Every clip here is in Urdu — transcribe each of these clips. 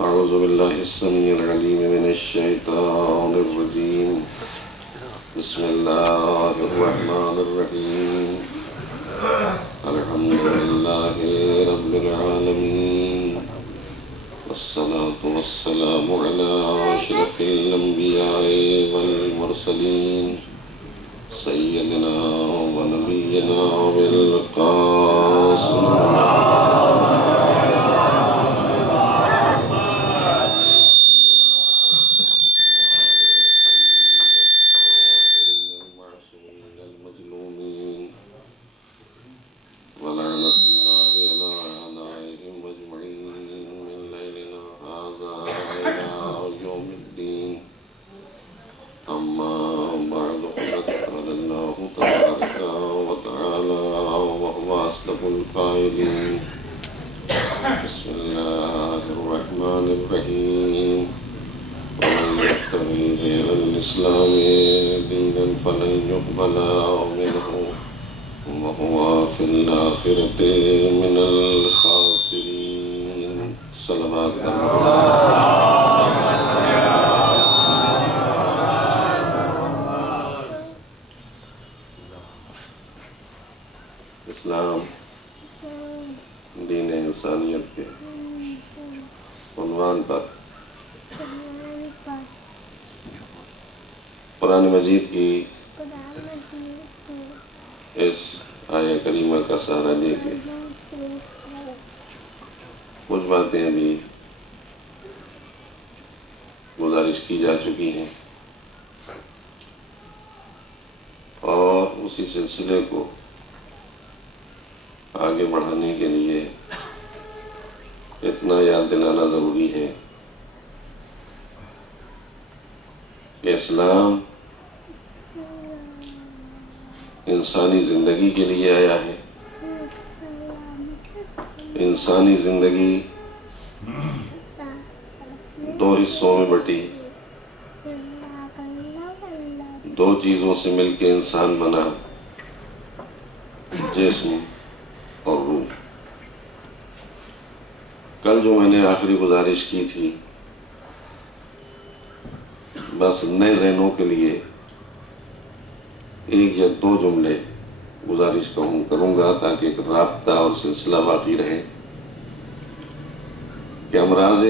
أعوذ بالله السميع العليم من الشيطان الرجيم بسم الله الرحمن الرحيم الحمد لله رب العالمين والصلاة والسلام على أشرف الأنبياء والمرسلين سيدنا ونبينا بالقاسم اسلام دین انسانیت کے عنوان پر قرآن مجید کی اس آیہ کریمہ کا سہارا لے کے کچھ باتیں ابھی گزارش کی جا چکی ہیں اور اسی سلسلے کو آگے بڑھانے کے لیے اتنا یاد دلانا ضروری ہے کہ اسلام انسانی زندگی کے لیے آیا ہے. انسانی زندگی دو حصوں میں بٹی، دو چیزوں سے مل کے انسان بنا، جسم اور روح. کل جو میں نے آخری گزارش کی تھی، بس نئے ذہنوں کے لیے ایک یا دو جملے گزارش کروں گا تاکہ ایک رابطہ اور سلسلہ باقی رہے کہ امراض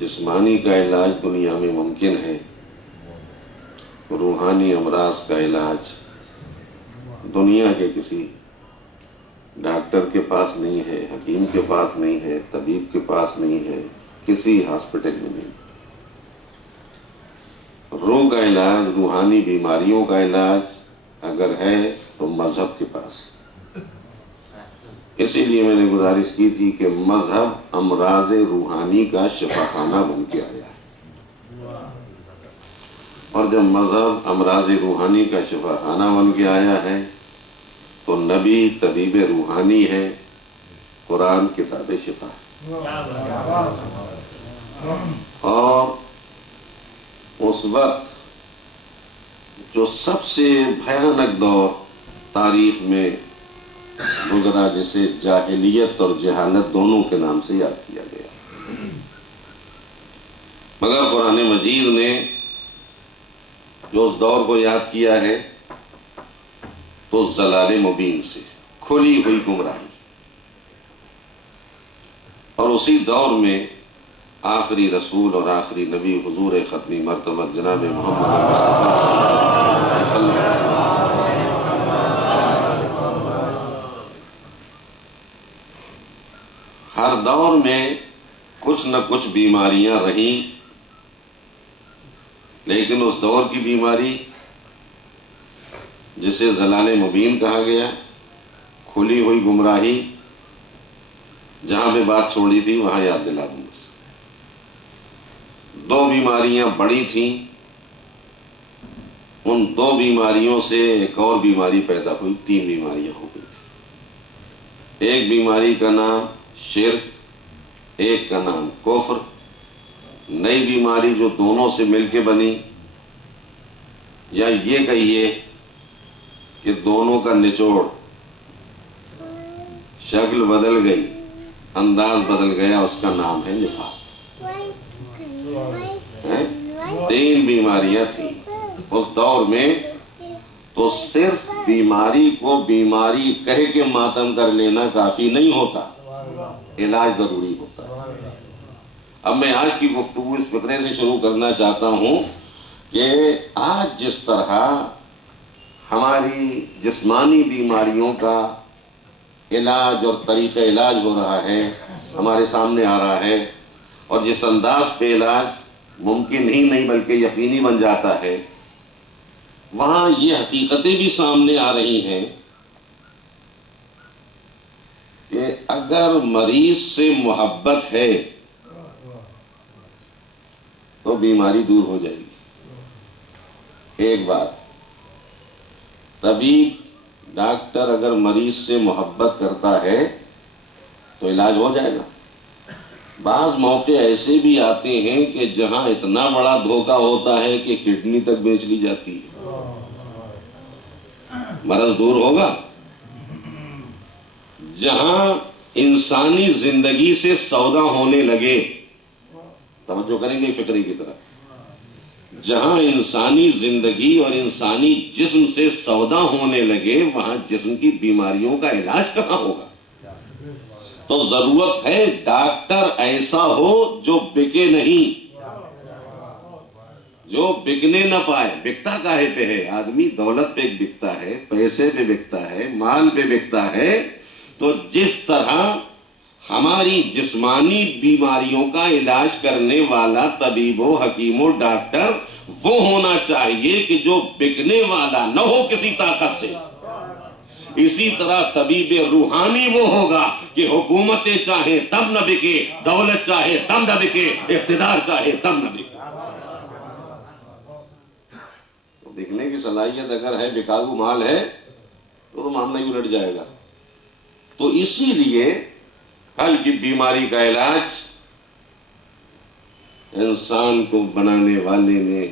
جسمانی کا علاج دنیا میں ممکن ہے، روحانی امراض کا علاج دنیا کے کسی ڈاکٹر کے پاس نہیں ہے، حکیم کے پاس نہیں ہے، طبیب کے پاس نہیں ہے، کسی ہاسپٹل میں نہیں. روح کا علاج، روحانی بیماریوں کا علاج اگر ہے تو مذہب کے پاس. اسی لیے میں نے گزارش کی تھی کہ مذہب امراض روحانی کا شفاخانہ بن کے آیا ہے، اور جب مذہب امراض روحانی کا شفاخانہ بن کے آیا ہے تو نبی طبیب روحانی ہے، قرآن کتاب شفا. اور اس وقت جو سب سے بھیانک دور تاریخ میں گزرا، جسے جاہلیت اور جہالت دونوں کے نام سے یاد کیا گیا، مگر قرآن مجید نے جو اس دور کو یاد کیا ہے تو ضلال مبین سے، کھلی ہوئی گمراہی، اور اسی دور میں آخری رسول اور آخری نبی حضور ختمی مرتبہ جناب محمد مصطفیٰ صلی اللہ علیہ وسلم۔ ہر دور میں کچھ نہ کچھ بیماریاں رہیں، لیکن اس دور کی بیماری جسے ضلال مبین کہا گیا، کھلی ہوئی گمراہی، جہاں میں بات چھوڑی تھی وہاں یاد دلا دوں۔ دو بیماریاں بڑی تھیں، ان دو بیماریوں سے ایک اور بیماری پیدا ہوئی، تین بیماریاں ہو گئی۔ ایک بیماری کا نام شرک، ایک کا نام کفر۔ نئی بیماری جو دونوں سے مل کے بنی، یا یہ کہیے کہ دونوں کا نچوڑ، شکل بدل گئی، انداز بدل گیا، اس کا نام ہے نفاق۔ تین بیماریاں تھیں اس دور میں، تو صرف بیماری کو بیماری کہہ کے ماتم کر لینا کافی نہیں ہوتا، علاج ضروری ہوتا ہے۔ اب میں آج کی گفتگو اس فقرے سے شروع کرنا چاہتا ہوں کہ آج جس طرح ہماری جسمانی بیماریوں کا علاج اور طریقہ علاج ہو رہا ہے، ہمارے سامنے آ رہا ہے، اور جس انداز پہ علاج ممکن ہی نہیں بلکہ یقینی بن جاتا ہے، وہاں یہ حقیقتیں بھی سامنے آ رہی ہیں کہ اگر مریض سے محبت ہے تو بیماری دور ہو جائے گی۔ ایک بات، طبیب ڈاکٹر اگر مریض سے محبت کرتا ہے تو علاج ہو جائے گا۔ بعض موقع ایسے بھی آتے ہیں کہ جہاں اتنا بڑا دھوکہ ہوتا ہے کہ کڈنی تک بیچ لی جاتی ہے، مرض دور ہوگا۔ جہاں انسانی زندگی سے سودا ہونے لگے، توجہ کریں گے فکری کی طرف، جہاں انسانی زندگی اور انسانی جسم سے سودا ہونے لگے، وہاں جسم کی بیماریوں کا علاج کہاں ہوگا؟ تو ضرورت ہے ڈاکٹر ایسا ہو جو بکے نہیں، جو بکنے نہ پائے۔ بکتا کاہے پہ ہے؟ آدمی دولت پہ بکتا ہے، پیسے پہ بکتا ہے، مال پہ بکتا ہے۔ تو جس طرح ہماری جسمانی بیماریوں کا علاج کرنے والا طبیب و حکیم و ڈاکٹر وہ ہونا چاہیے کہ جو بکنے والا نہ ہو کسی طاقت سے، اسی طرح طبیب روحانی وہ ہوگا کہ حکومتیں چاہیں تب نہ بکے، دولت چاہے تب نہ بکے، اقتدار چاہے تب نہ بکے۔ تو بکنے کی صلاحیت اگر ہے، بکاؤ مال ہے، تو معاملہ ہی الٹ جائے گا۔ تو اسی لیے قلب کی بیماری کا علاج انسان کو بنانے والے نے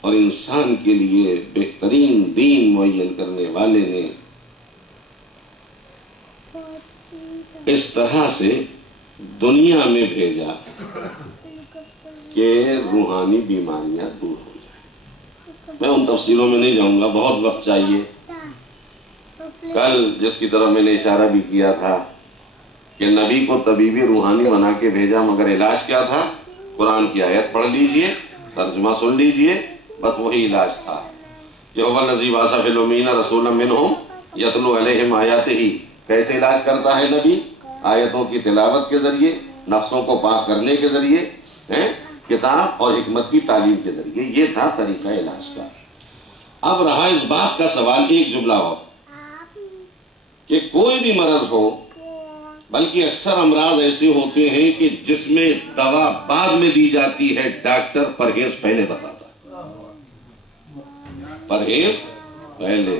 اور انسان کے لیے بہترین دین معین کرنے والے نے اس طرح سے دنیا میں بھیجا کہ روحانی بیماریاں دور ہو جائیں۔ میں ان تفصیلوں میں نہیں جاؤں گا، بہت وقت چاہیے۔ کل جس کی طرف میں نے اشارہ بھی کیا تھا کہ نبی کو طبیبی روحانی بنا کے بھیجا، مگر علاج کیا تھا؟ قرآن کی آیت پڑھ لیجئے، ترجمہ سن لیجئے، بس وہی علاج تھا کہ هو الذی بعث فی الامیین رسولا منہم یتلو علیہم آیاتہ۔ کیسے علاج کرتا ہے نبی؟ آیتوں کی تلاوت کے ذریعے، نفسوں کو پاک کرنے کے ذریعے، کتاب اور حکمت کی تعلیم کے ذریعے۔ یہ تھا طریقہ علاج کا۔ اب رہا اس بات کا سوال، ایک جملہ ہو کہ کوئی بھی مرض ہو، بلکہ اکثر امراض ایسے ہوتے ہیں کہ جس میں دوا بعد میں دی جاتی ہے، ڈاکٹر پرہیز پہلے بتاتا ہے۔ پرہیز پہلے،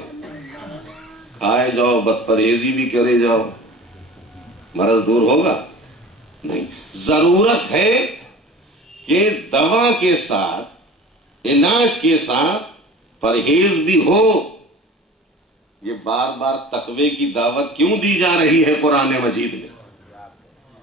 کھائے جاؤ، بد پرہیزی بھی کرے جاؤ، مرض دور ہوگا نہیں۔ ضرورت ہے کہ دوا کے ساتھ، علاج کے ساتھ پرہیز بھی ہو۔ یہ بار بار تقوی کی دعوت کیوں دی جا رہی ہے قرآن مجید میں؟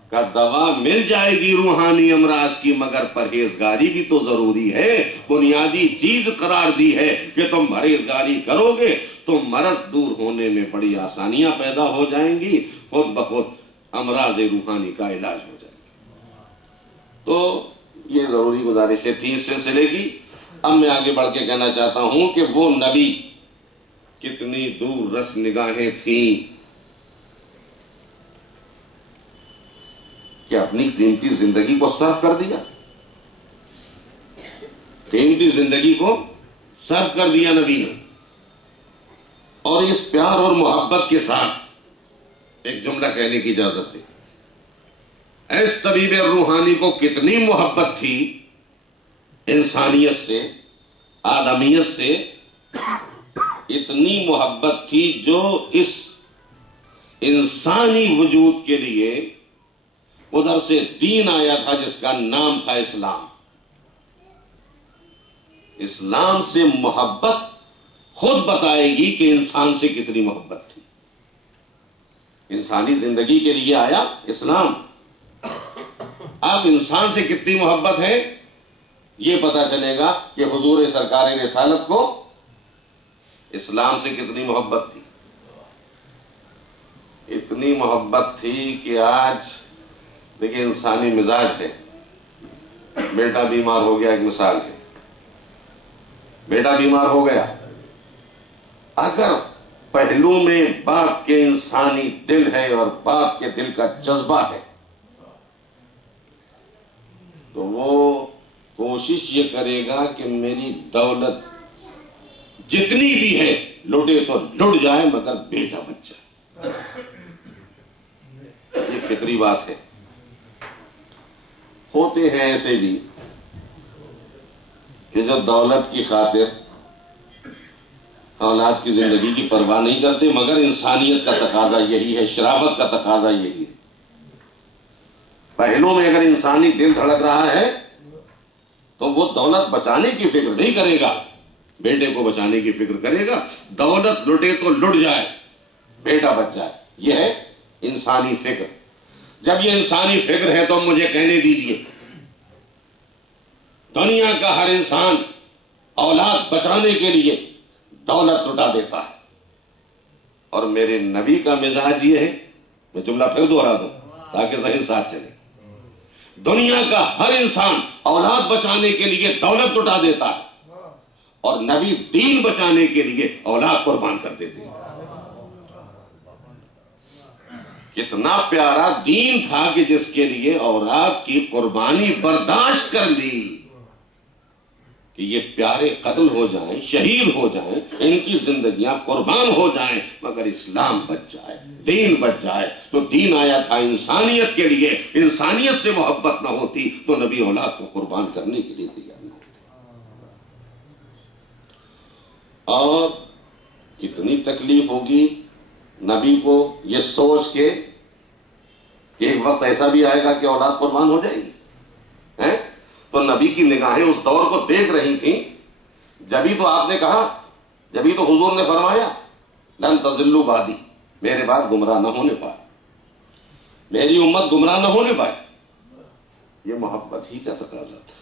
کہ دوا مل جائے گی روحانی امراض کی، مگر پرہیزگاری بھی تو ضروری ہے۔ بنیادی چیز قرار دی ہے کہ تم پرہیزگاری کرو گے تو مرض دور ہونے میں بڑی آسانیاں پیدا ہو جائیں گی، خود بخود امراض روحانی کا علاج ہو جائے گا۔ تو یہ ضروری گزارشیں تھی اس سلسلے کی. اب میں آگے بڑھ کے کہنا چاہتا ہوں کہ وہ نبی کتنی دور رس نگاہیں تھیں کہ اپنی قیمتی زندگی کو صرف کر دیا. قیمتی زندگی کو صرف کر دیا نبی نے. اور اس پیار اور محبت کے ساتھ ایک جملہ کہنے کی اجازت ہے. اس طبیب روحانی کو کتنی محبت تھی انسانیت سے، آدمیت سے، اتنی محبت تھی جو اس انسانی وجود کے لیے ادھر سے دین آیا تھا جس کا نام تھا اسلام. اسلام سے محبت خود بتائے گی کہ انسان سے کتنی محبت تھی. انسانی زندگی کے لیے آیا اسلام. اب انسان سے کتنی محبت ہے یہ پتا چلے گا کہ حضور سرکار رسالت کو اسلام سے کتنی محبت تھی. اتنی محبت تھی کہ آج دیکھیں انسانی مزاج ہے. بیٹا بیمار ہو گیا، ایک مثال ہے. بیٹا بیمار ہو گیا، اگر پہلو میں باپ کے انسانی دل ہے اور باپ کے دل کا جذبہ ہے تو وہ کوشش یہ کرے گا کہ میری دولت جتنی بھی ہے لوٹے تو لٹ جائے مگر بیٹا بچ جائے. یہ فطری بات ہے. ہوتے ہیں ایسے بھی کہ جو دولت کی خاطر اولاد کی زندگی کی پرواہ نہیں کرتے، مگر انسانیت کا تقاضا یہی ہے، شرافت کا تقاضا یہی ہے. پہلوں میں اگر انسانی دل دھڑک رہا ہے تو وہ دولت بچانے کی فکر نہیں کرے گا، بیٹے کو بچانے کی فکر کرے گا. دولت لٹے تو لٹ جائے، بیٹا بچ جائے. یہ ہے انسانی فکر. جب یہ انسانی فکر ہے تو مجھے کہنے دیجئے، دنیا کا ہر انسان اولاد بچانے کے لیے دولت لٹا دیتا ہے، اور میرے نبی کا مزاج یہ ہے، میں جملہ پھر دوہرا دوں تاکہ ذہن ساتھ چلے. دنیا کا ہر انسان اولاد بچانے کے لیے دولت لٹا دیتا ہے، اور نبی دین بچانے کے لیے اولاد قربان کر دیتے ہیں. کتنا پیارا دین تھا کہ جس کے لیے اولاد کی قربانی برداشت کر لی کہ یہ پیارے قتل ہو جائیں، شہید ہو جائیں، ان کی زندگیاں قربان ہو جائیں مگر اسلام بچ جائے، دین بچ جائے. تو دین آیا تھا انسانیت کے لیے. انسانیت سے محبت نہ ہوتی تو نبی اولاد کو قربان کرنے کے لیے تیار نہ ہوتے. اور کتنی تکلیف ہوگی نبی کو یہ سوچ کے کہ ایک وقت ایسا بھی آئے گا کہ اولاد قربان ہو جائے گی. تو نبی کی نگاہیں اس دور کو دیکھ رہی تھیں. جبھی تو آپ نے کہا، جبھی تو حضور نے فرمایا لن تضلوا بعدی، میرے بعد گمراہ نہ ہونے پائے، میری امت گمراہ نہ ہونے پائے. یہ محبت ہی کا تقاضا تھا.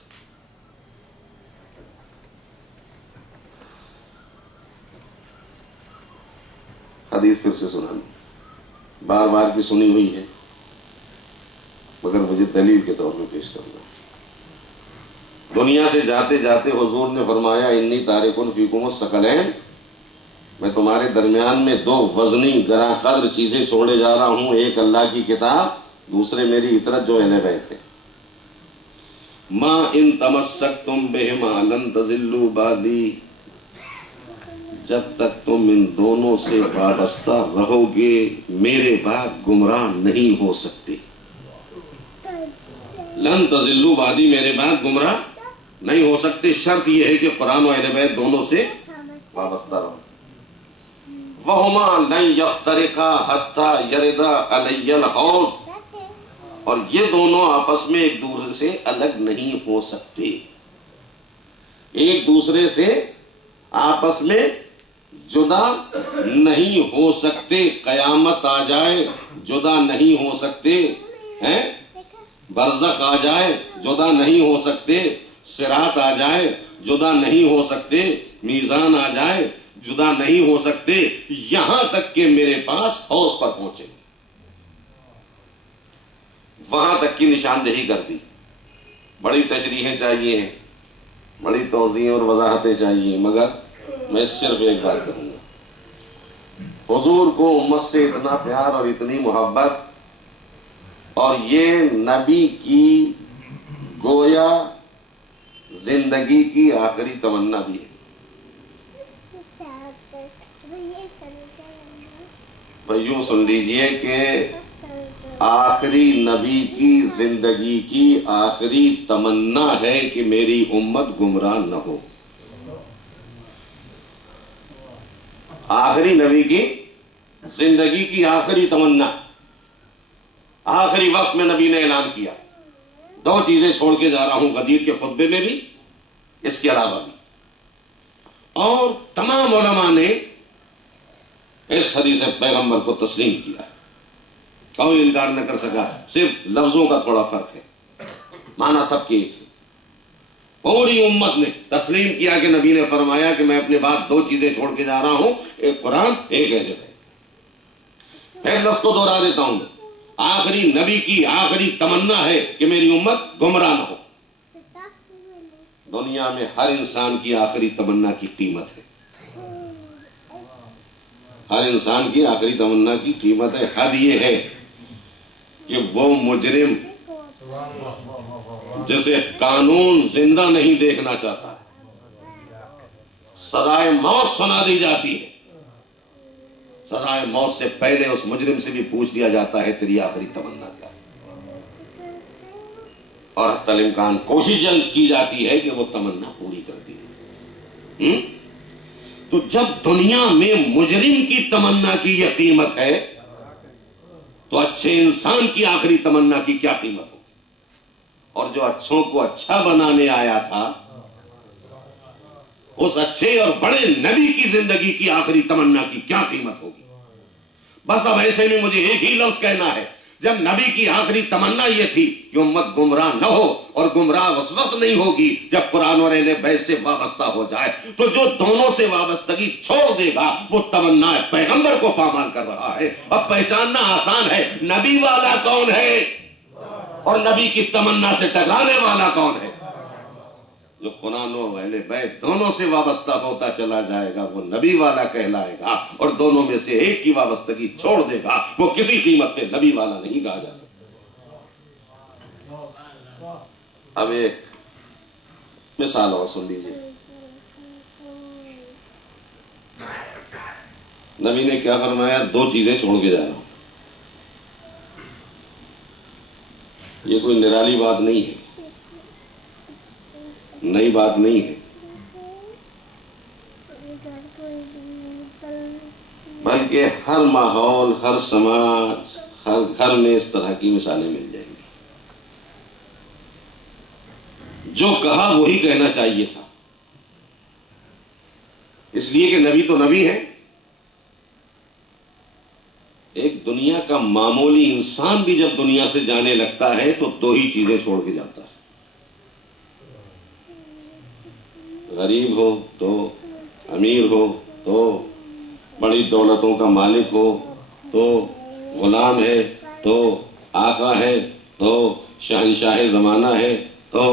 حدیث پھر سے سنانی، بار بار کی سنی ہوئی ہے مگر مجھے دلیل کے طور میں پیش کرنا. دنیا سے جاتے جاتے حضور نے فرمایا انی تارکن فیکم الثقلین، میں تمہارے درمیان میں دو وزنی گراں قدر چیزیں چھوڑے جا رہا ہوں. ایک اللہ کی کتاب، دوسرے میری اطرت جو اہل بیت ہے. ما ان تمسکتم بہما لن تضلوا بعدی، جب تک تم ان دونوں سے وابستہ رہو گے میرے بعد گمراہ نہیں ہو سکتے. لن تضلوا بعدی، میرے بعد گمراہ نہیں ہو سکتے. شرط یہ ہے کہ قرآن و اہل بیت دونوں سے وابستہ رہو. وَهُمَا لَن يَفْتَرِقَا حَتَّى يَرِدَ عَلَيَّ الْحَوْض، اور یہ دونوں آپس میں ایک دوسرے سے الگ نہیں ہو سکتے. ایک دوسرے سے آپس میں جدا نہیں ہو سکتے. قیامت آ جائے جدا نہیں ہو سکتے، برزخ آ جائے جدا نہیں ہو سکتے، صراط آ جائے جدا نہیں ہو سکتے، میزان آ جائے جدا نہیں ہو سکتے، یہاں تک کہ میرے پاس حوض پر پہنچے. وہاں تک کی نشاندہی کر دی. بڑی تشریحیں چاہیے، بڑی توضیحیں اور وضاحتیں چاہیے، مگر میں صرف ایک بات کہوں گا، حضور کو امت سے اتنا پیار اور اتنی محبت، اور یہ نبی کی گویا زندگی کی آخری تمنا بھی ہے۔ بھائی یوں سن لیجئے کہ آخری نبی کی زندگی کی آخری تمنا ہے کہ میری امت گمراہ نہ ہو۔ آخری نبی کی زندگی کی آخری تمنا، آخری وقت میں نبی نے اعلان کیا، 2 چیزیں چھوڑ کے جا رہا ہوں، غدیر کے خطبے میں بھی، اس کے علاوہ بھی۔ اور تمام علماء نے اس حدیث پیغمبر کو تسلیم کیا، کوئی انکار نہ کر سکا، صرف لفظوں کا تھوڑا فرق ہے، معنی سب کے ایک ہے۔ پوری امت نے تسلیم کیا کہ نبی نے فرمایا کہ میں اپنے بعد 2 چیزیں چھوڑ کے جا رہا ہوں، ایک قرآن، ایک اہل بیت۔ پہلے لفظ کو دوہرا دیتا ہوں، آخری نبی کی آخری تمنا ہے کہ میری امت گمراہ نہ ہو۔ دنیا میں ہر انسان کی آخری تمنا کی قیمت ہے، ہر انسان کی آخری تمنا کی قیمت ہے۔ حد یہ ہے کہ وہ مجرم جسے قانون زندہ نہیں دیکھنا چاہتا، سزائے موت سنا دی جاتی ہے، سزائے موت سے پہلے اس مجرم سے بھی پوچھ لیا جاتا ہے تیری آخری تمنا کیا ہے، اور حتی الامکان کوشش جلد کی جاتی ہے کہ وہ تمنا پوری کر دی۔ تو جب دنیا میں مجرم کی تمنا کی یہ قیمت ہے تو اچھے انسان کی آخری تمنا کی کیا قیمت ہوگی؟ اور جو اچھوں کو اچھا بنانے آیا تھا، اس اچھے اور بڑے نبی کی زندگی کی آخری تمنا کی کیا قیمت ہوگی؟ بس اب ایسے میں مجھے ایک ہی لفظ کہنا ہے، جب نبی کی آخری تمنا یہ تھی کہ امت گمراہ نہ ہو، اور گمراہ اس وقت نہیں ہوگی جب قرآن اور اہل بیت سے وابستہ ہو جائے، تو جو دونوں سے وابستگی چھوڑ دے گا وہ تمنا پیغمبر کو پامال کر رہا ہے۔ اب پہچاننا آسان ہے، نبی والا کون ہے اور نبی کی تمنا سے ٹکرانے والا کون ہے۔ جو قرآن و اہل بیت دونوں سے وابستہ ہوتا چلا جائے گا وہ نبی والا کہلائے گا، اور دونوں میں سے ایک کی وابستگی چھوڑ دے گا وہ کسی قیمت پہ نبی والا نہیں کہا جا سکتا۔ اب ایک مثال اور سن لیجیے، نبی نے کیا فرمایا؟ 2 چیزیں چھوڑ کے جا رہا ہوں۔ یہ کوئی نرالی بات نہیں ہے، نئی بات نہیں ہے، بلکہ ہر ماحول، ہر سماج، ہر گھر میں اس طرح کی مثالیں مل جائیں گی۔ جو کہا وہی کہنا چاہیے تھا، اس لیے کہ نبی تو نبی ہے۔ ایک دنیا کا معمولی انسان بھی جب دنیا سے جانے لگتا ہے تو 2 ہی چیزیں چھوڑ کے جاتا ہے، غریب ہو تو، امیر ہو تو، بڑی دولتوں کا مالک ہو تو، غلام ہے تو، آقا ہے تو، شہنشاہ زمانہ ہے تو،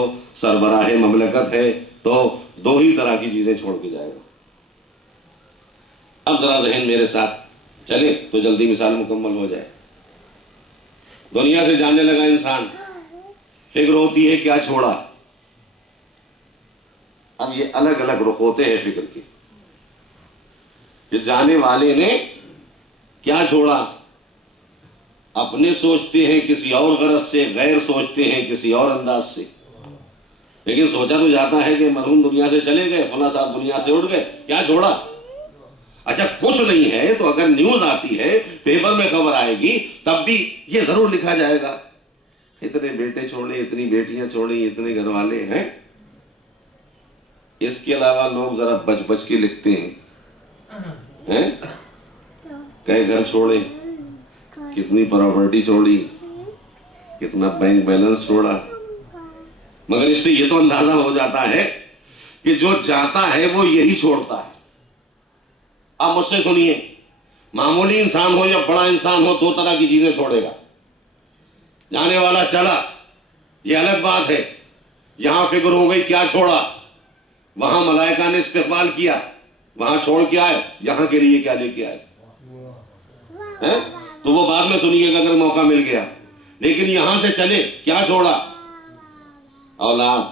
سربراہ مملکت ہے تو، 2 ہی طرح کی چیزیں چھوڑ کے جائے گا۔ اب ذرا ذہن میرے ساتھ چلے تو جلدی مثال مکمل ہو جائے۔ دنیا سے جانے لگا انسان، فکر ہوتی ہے کیا چھوڑا۔ اب یہ الگ الگ رخ ہوتے ہیں فکر کے، کہ جانے والے نے کیا چھوڑا، اپنے سوچتے ہیں کسی اور غرض سے، غیر سوچتے ہیں کسی اور انداز سے، لیکن سوچا تو جاتا ہے کہ مرحوم دنیا سے چلے گئے، فلاں صاحب دنیا سے اٹھ گئے، کیا چھوڑا؟ اچھا کچھ نہیں ہے تو اگر نیوز آتی ہے، پیپر میں خبر آئے گی، تب بھی یہ ضرور لکھا جائے گا اتنے بیٹے چھوڑے، اتنی بیٹیاں چھوڑی، اتنے گھر والے ہیں۔ اس کے علاوہ لوگ ذرا بچ بچ کے لکھتے ہیں، کئی گھر چھوڑے، کتنی پراپرٹی چھوڑی، کتنا بینک بیلنس چھوڑا، مگر اس سے یہ تو اندازہ ہو جاتا ہے کہ جو جاتا ہے وہ یہی چھوڑتا ہے۔ اب مجھ سے سنیے، معمولی انسان ہو یا بڑا انسان ہو 2 طرح کی چیزیں چھوڑے گا۔ جانے والا چلا، یہ الگ بات ہے، یہاں فکر ہو گئی کیا چھوڑا، وہاں ملائکہ نے استقبال کیا، وہاں چھوڑ کے آئے، یہاں کے لیے کیا لے کے آئے، تو وہ بعد میں سنیے گا اگر موقع مل گیا. لیکن یہاں سے چلے کیا چھوڑا، اولاد،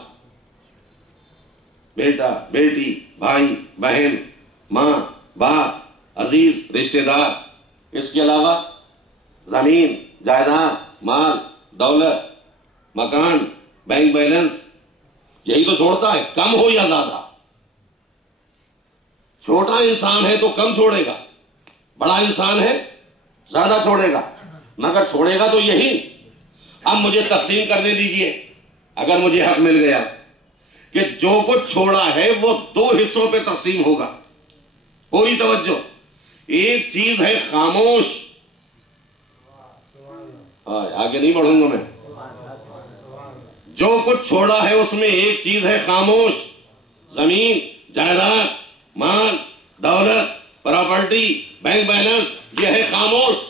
بیٹا بیٹی، بھائی بہن، ماں باپ، عزیز رشتہ دار، اس کے علاوہ زمین جائیداد، مال دولت، مکان، بینک بیلنس، یہی تو چھوڑتا ہے، کم ہو یا زیادہ. چھوٹا انسان ہے تو کم چھوڑے گا، بڑا انسان ہے زیادہ چھوڑے گا، مگر چھوڑے گا تو یہی. اب مجھے تقسیم کرنے دیجئے، اگر مجھے حق مل گیا کہ جو کچھ چھوڑا ہے وہ 2 حصوں پہ تقسیم ہوگا. پوری توجہ. ایک چیز ہے خاموش، آگے نہیں بڑھوں گا میں. جو کچھ چھوڑا ہے اس میں ایک چیز ہے خاموش، زمین جائیداد، مال دولت، پراپرٹی، بینک بیلنس، یہ ہے خاموش.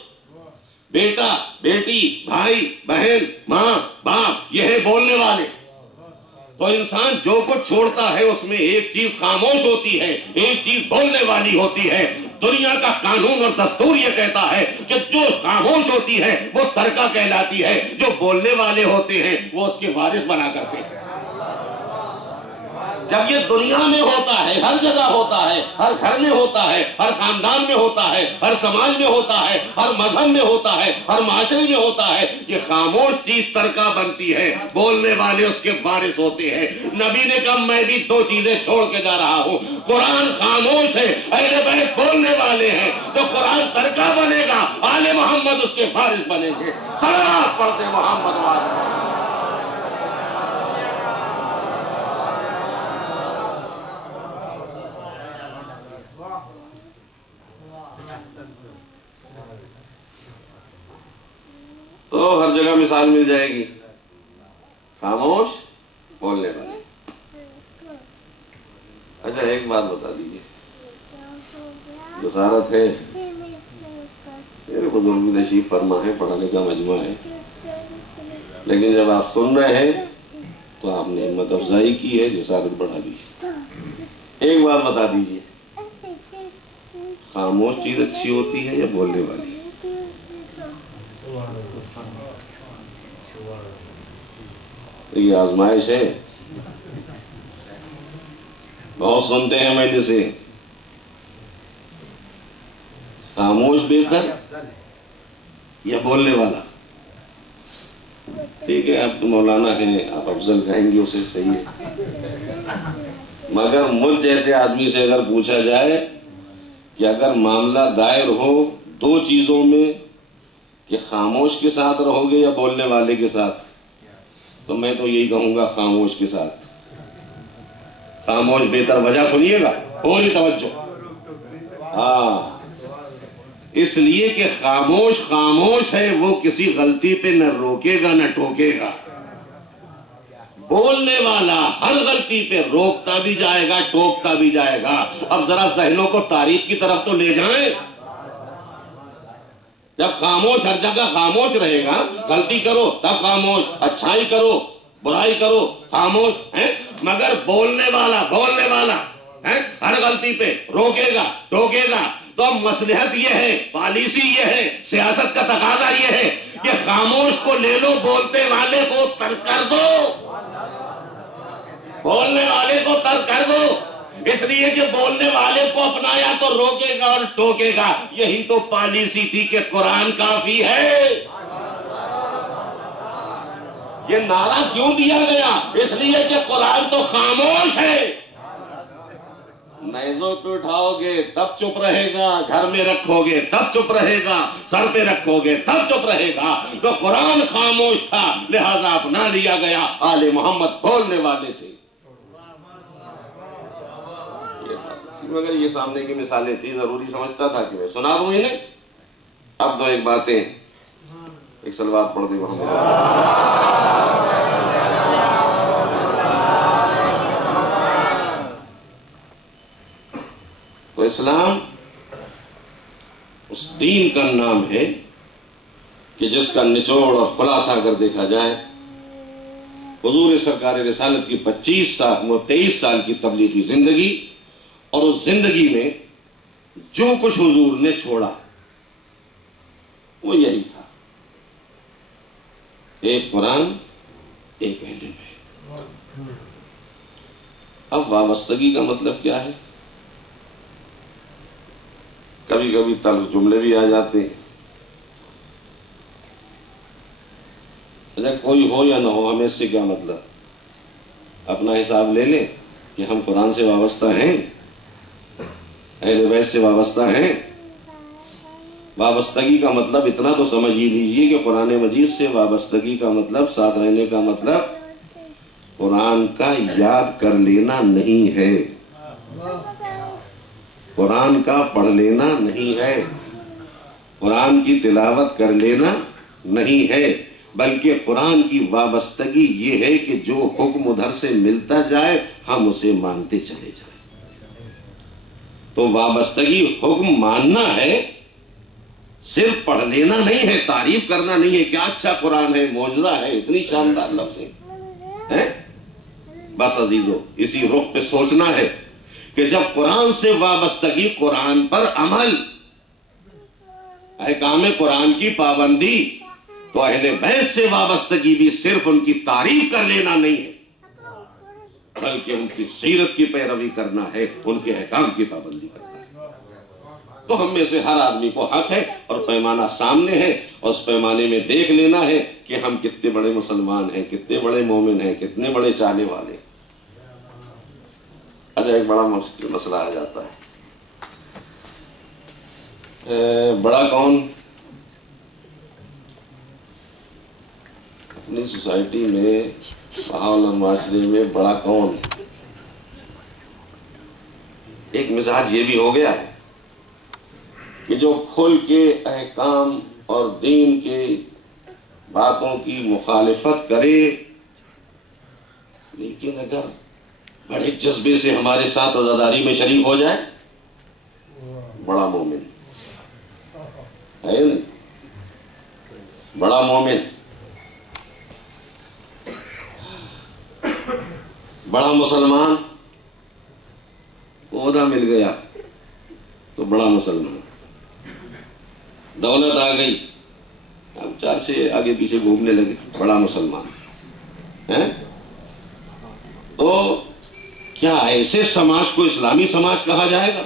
بیٹا بیٹی، بھائی بہن، ماں باپ، یہ ہے بولنے والے. تو انسان جو کچھ چھوڑتا ہے اس میں ایک چیز خاموش ہوتی ہے، ایک چیز بولنے والی ہوتی ہے. دنیا کا قانون اور دستور یہ کہتا ہے کہ جو خاموش ہوتی ہے وہ ترکہ کہلاتی ہے، جو بولنے والے ہوتے ہیں وہ اس کے وارث بنا کرتے ہیں. جب یہ دنیا میں ہوتا ہے، ہر جگہ ہوتا ہے، ہر گھر میں ہوتا ہے، ہر خاندان میں ہوتا ہے، ہر سماج میں ہوتا ہے، ہر مذہب میں ہوتا ہے، ہر معاشرے میں ہوتا ہے، یہ خاموش چیز ترکہ بنتی ہے، بولنے والے اس کے وارث ہوتے ہیں. نبی نے کہا میں بھی 2 چیزیں چھوڑ کے جا رہا ہوں. قرآن خاموش ہے، اہل بیت بولنے والے ہیں، تو قرآن ترکہ بنے گا، آل محمد اس کے وارث بنیں گے. صلوات پڑھتے محمد والے. تو ہر جگہ مثال مل جائے گی، خاموش بولنے والے. اچھا ایک بات بتا دیجیے، جسارت ہے، میرے بزرگ نشیب فرما ہے، پڑھانے کا مجمع ہے، لیکن جب آپ سن رہے ہیں تو آپ نے ہمت افزائی کی ہے، جسارت بڑھا دی ہے. ایک بات بتا دیجیے، خاموش چیز اچھی ہوتی ہے یا بولنے والی؟ یہ آزمائش ہے، بہت سنتے ہیں میں سے، خاموش بہتر یا بولنے والا؟ ٹھیک ہے، اب تو مولانا ہیں، آپ افضل کہیں گے اسے، صحیح ہے. مگر مجھ جیسے آدمی سے اگر پوچھا جائے کہ اگر معاملہ دائر ہو 2 چیزوں میں کہ خاموش کے ساتھ رہو گے یا بولنے والے کے ساتھ، تو میں تو یہی کہوں گا خاموش کے ساتھ. خاموش بہتر. وجہ سنیے گا، پوری توجہ. ہاں، اس لیے کہ خاموش ہے، وہ کسی غلطی پہ نہ روکے گا نہ ٹوکے گا. بولنے والا ہر غلطی پہ روکتا بھی جائے گا، ٹوکتا بھی جائے گا. اب ذرا ذہنوں کو تاریخ کی طرف تو لے جائیں. جب خاموش ہر جگہ خاموش رہے گا، غلطی کرو تب خاموش، اچھائی کرو برائی کرو خاموش ہے. مگر بولنے والا ہے، ہر غلطی پہ روکے گا ٹوکے گا. تو اب مصلحت یہ ہے، پالیسی یہ ہے، سیاست کا تقاضا یہ ہے کہ خاموش کو لے لو، بولتے والے کو ترک کر دو. بولنے والے کو ترک کر دو، اس لیے کہ بولنے والے کو اپنایا تو روکے گا اور ٹوکے گا. یہی تو پالیسی تھی کہ قرآن کافی ہے. یہ نعرہ کیوں دیا گیا؟ اس لیے کہ قرآن تو خاموش ہے. نیزوں پہ اٹھاؤ گے تب چپ رہے گا، گھر میں رکھو گے تب چپ رہے گا، سر پہ رکھو گے تب چپ رہے گا. تو قرآن خاموش تھا، لہذا اپنا لیا گیا. آل محمد بولنے والے تھے. مگر یہ سامنے کی مثالیں تھی، ضروری سمجھتا تھا کہ میں سنا دوں انہیں. اب تو ایک باتیں، ایک صلوات پڑھ دیں محمد. تو اسلام اس دین کا نام ہے کہ جس کا نچوڑ اور خلاصہ اگر دیکھا جائے حضور سرکار رسالت کی 23 سال کی تبلیغی زندگی، اور اس زندگی میں جو کچھ حضور نے چھوڑا وہ یہی تھا، ایک قرآن ایک اہل بیت۔ اب وابستگی کا مطلب کیا ہے؟ کبھی کبھی طرز جملے بھی آ جاتے ہیں، اچھا کوئی ہو یا نہ ہو ہمیں اس سے کیا مطلب، اپنا حساب لے لیں کہ ہم قرآن سے وابستہ ہیں، اہل بیت سے وابستہ ہیں۔ وابستگی کا مطلب اتنا تو سمجھ ہی لیجیے کہ قرآن مجید سے وابستگی کا مطلب، ساتھ رہنے کا مطلب قرآن کا یاد کر لینا نہیں ہے، قرآن کا پڑھ لینا نہیں ہے، قرآن کی تلاوت کر لینا نہیں ہے، بلکہ قرآن کی وابستگی یہ ہے کہ جو حکم ادھر سے ملتا جائے ہم اسے مانتے چلے جائیں۔ تو وابستگی حکم ماننا ہے، صرف پڑھ لینا نہیں ہے، تعریف کرنا نہیں ہے، کیا اچھا قرآن ہے، معجزہ ہے، اتنی شاندار لفظ ہے۔ بس عزیزو اسی رخ پہ سوچنا ہے کہ جب قرآن سے وابستگی، قرآن پر عمل، احکام قرآن کی پابندی، تو اہل بیت سے وابستگی بھی صرف ان کی تعریف کر لینا نہیں ہے، بلکہ ان کی سیرت کی پیروی کرنا ہے، ان کے احکام کی پابندی کرنا ہے۔ تو ہم میں سے ہر آدمی کو حق ہے اور پیمانہ سامنے ہے، اور اس پیمانے میں دیکھ لینا ہے کہ ہم کتنے بڑے مسلمان ہیں، کتنے بڑے مومن ہیں، کتنے بڑے چاہنے والے ہیں۔ اچھا ایک بڑا مشکل مسئلہ آ جاتا ہے، بڑا کون؟ اپنی سوسائٹی میں، ماحول اور معاشرے میں بڑا کون؟ ایک مزاج یہ بھی ہو گیا ہے کہ جو کھل کے احکام اور دین کے باتوں کی مخالفت کرے، لیکن اگر بڑے جذبے سے ہمارے ساتھ عزاداری میں شریک ہو جائے، بڑا مومن ہے، بڑا مومن، بڑا مسلمان، عہدہ مل گیا تو بڑا مسلمان، دولت آ گئی، اب چار سے آگے پیچھے گھومنے لگے، بڑا مسلمان ہے۔ تو کیا ایسے سماج کو اسلامی سماج کہا جائے گا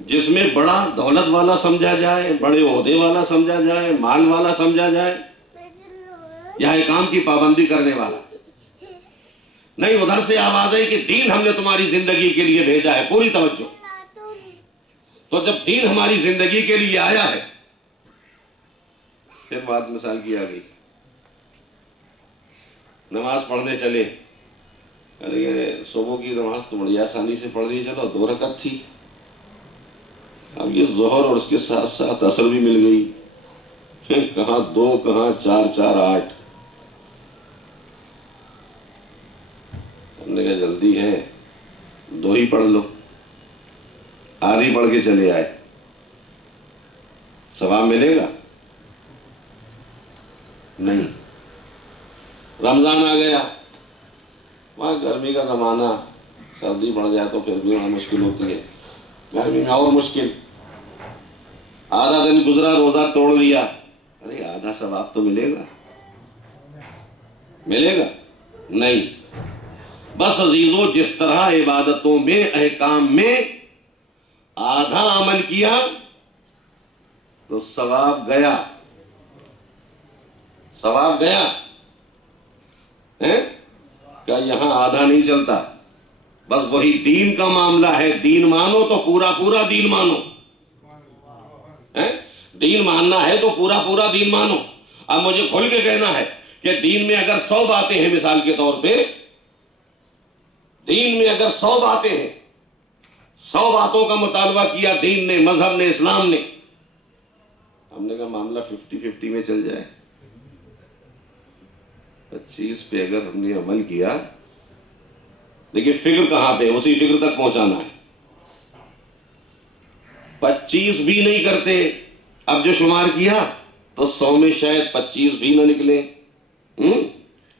جس میں بڑا دولت والا سمجھا جائے، بڑے عہدے والا سمجھا جائے، مال والا سمجھا جائے، یا احکام کی پابندی کرنے والا؟ نہیں، ادھر سے آواز ہے کہ دین ہم نے تمہاری زندگی کے لیے بھیجا ہے، پوری توجہ۔ تو جب دین ہماری زندگی کے لیے آیا ہے، پھر بات مثال کی آ گئی، نماز پڑھنے چلے، صبح کی نماز تو بڑی آسانی سے پڑھ لی، چلو 2 رکعت تھی، اب یہ ظہر اور اس کے ساتھ ساتھ عصر بھی مل گئی، کہاں 2 کہاں 4 4 8، ہم نے کہا جلدی ہے 2 ہی پڑھ لو، آدھی پڑھ کے چلے آئے، ثواب ملے گا؟ نہیں۔ رمضان آ گیا، وہاں گرمی کا زمانہ، سردی بڑھ جائے تو پھر بھی وہاں مشکل ہوتی ہے، گرمی میں اور مشکل، آدھا دن گزرا روزہ توڑ لیا، ارے آدھا ثواب تو ملے گا؟ ملے گا؟ نہیں۔ بس عزیزو جس طرح عبادتوں میں، احکام میں آدھا عمل کیا تو ثواب گیا، ثواب گیا، کیا یہاں آدھا نہیں چلتا؟ بس وہی دین کا معاملہ ہے، دین مانو تو پورا پورا دین مانو، دین ماننا ہے تو پورا پورا دین مانو۔ اب مجھے کھل کے کہنا ہے کہ دین میں اگر 100 باتیں ہیں، مثال کے طور پہ دین میں اگر 100 باتیں ہیں، 100 باتوں کا مطالبہ کیا دین نے، مذہب نے، اسلام نے، ہم نے کہا معاملہ 50-50 میں چل جائے، 25 پہ اگر ہم نے عمل کیا، لیکن فکر کہاں پہ؟ اسی فکر تک پہنچانا ہے، 25 بھی نہیں کرتے، اب جو شمار کیا تو 100 میں شاید 25 بھی نہ نکلے،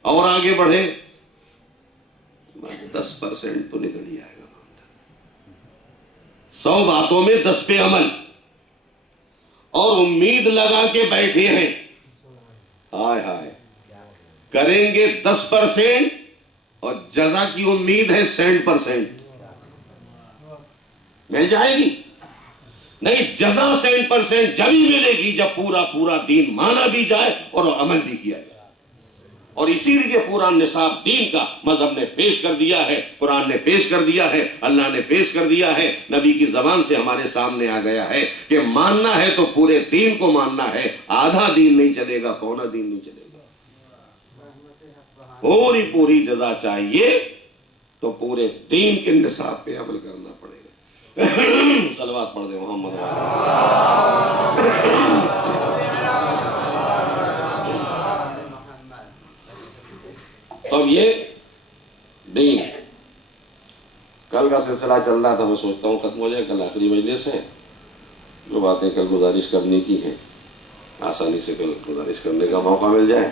اور آگے بڑھے 10% تو نکل ہی آئے گا. 100 باتوں میں 10 پہ عمل، اور امید لگا کے بیٹھے ہیں ہائے ہائے کریں گے 10% اور جزا کی امید ہے 100%. مل جائے گی؟ نہیں، جزا 100% جبھی ملے گی جب پورا دین مانا بھی جائے اور عمل بھی کیا جائے. اور اسی لیے پورا نصاب دین کا مذہب نے پیش کر دیا ہے، قرآن نے پیش کر دیا ہے، اللہ نے پیش کر دیا ہے، نبی کی زبان سے ہمارے سامنے آ گیا ہے کہ ماننا ہے تو پورے دین کو ماننا ہے. آدھا دین نہیں چلے گا، پونا دین نہیں چلے گا. پوری جزا چاہیے تو پورے دین کے نصاب پہ عمل کرنا پڑے گا. صلوات پڑھ دیں محمد. اب یہ دین کل کا سلسلہ چل رہا تھا، میں سوچتا ہوں ختم ہو جائے. کل آخری مجلس ہے، جو باتیں کل گزارش کرنے کی ہیں آسانی سے کل گزارش کرنے کا موقع مل جائے.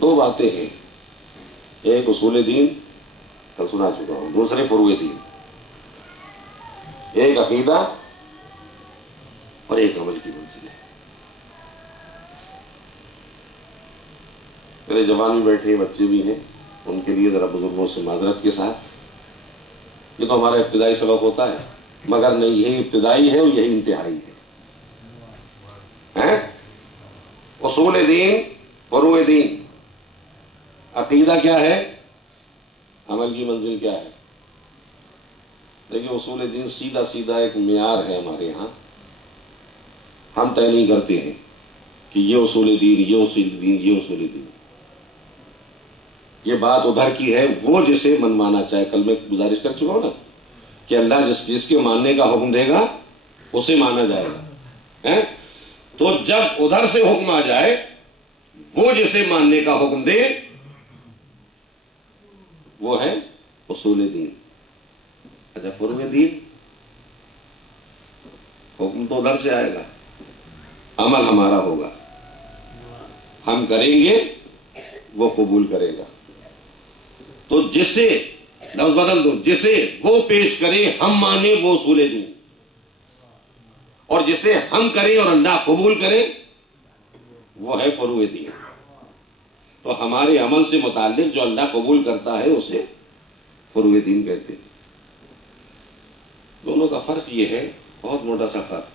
2 باتیں ہیں، ایک اصول دین کل سنا چکا ہوں، دوسرے فروع دین. ایک عقیدہ اور ایک عمل کی منزل ہے. میرے جوان بھی بیٹھے ہیں، بچے بھی ہیں، ان کے لیے ذرا بزرگوں سے معذرت کے ساتھ، یہ تو ہمارا ابتدائی سبق ہوتا ہے، مگر نہیں، یہی ابتدائی ہے اور یہی انتہائی ہے. اصول دین، فروع دین. عقیدہ کیا ہے، عمل کی منزل کیا ہے. دیکھیں اصول دین سیدھا ایک معیار ہے ہمارے ہاں، ہم طے نہیں کرتے ہیں کہ یہ اصول دین، یہ اصول دین، یہ اصول دین. یہ بات ادھر کی ہے، وہ جسے من مانا چاہے. کل میں گزارش کر چکا ہوں نا کہ اللہ جس کے ماننے کا حکم دے گا اسے مانا جائے گا. تو جب ادھر سے حکم آ جائے، وہ جسے ماننے کا حکم دے وہ ہے اصول دین. اچھا فروع دین، حکم تو ادھر سے آئے گا، عمل ہمارا ہوگا، ہم کریں گے وہ قبول کرے گا. تو جسے لفظ بدل دو، جسے وہ پیش کرے ہم مانے وہ اصول دین، اور جسے ہم کریں اور اللہ قبول کرے وہ ہے فروع دین. تو ہمارے عمل سے متعلق جو اللہ قبول کرتا ہے اسے فروع دین کہتے ہیں. دونوں کا فرق یہ ہے، بہت موٹا سا فرق.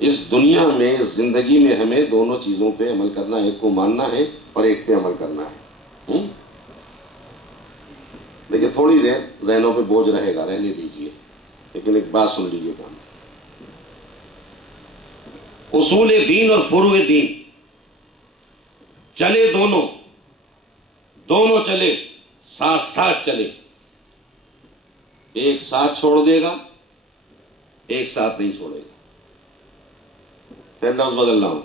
اس دنیا میں زندگی میں ہمیں دونوں چیزوں پہ عمل کرنا، ایک کو ماننا ہے اور ایک پہ عمل کرنا ہے. لیکن تھوڑی دیر ذہنوں پہ بوجھ رہے گا، رہنے دیجیے، لیکن ایک بات سن لیجیے کام. اصول دین اور فروع دین چلے، دونوں چلے، ساتھ چلے. ایک ساتھ چھوڑ دے گا، ایک ساتھ نہیں چھوڑے گا. پھر لفظ بدل رہا ہوں.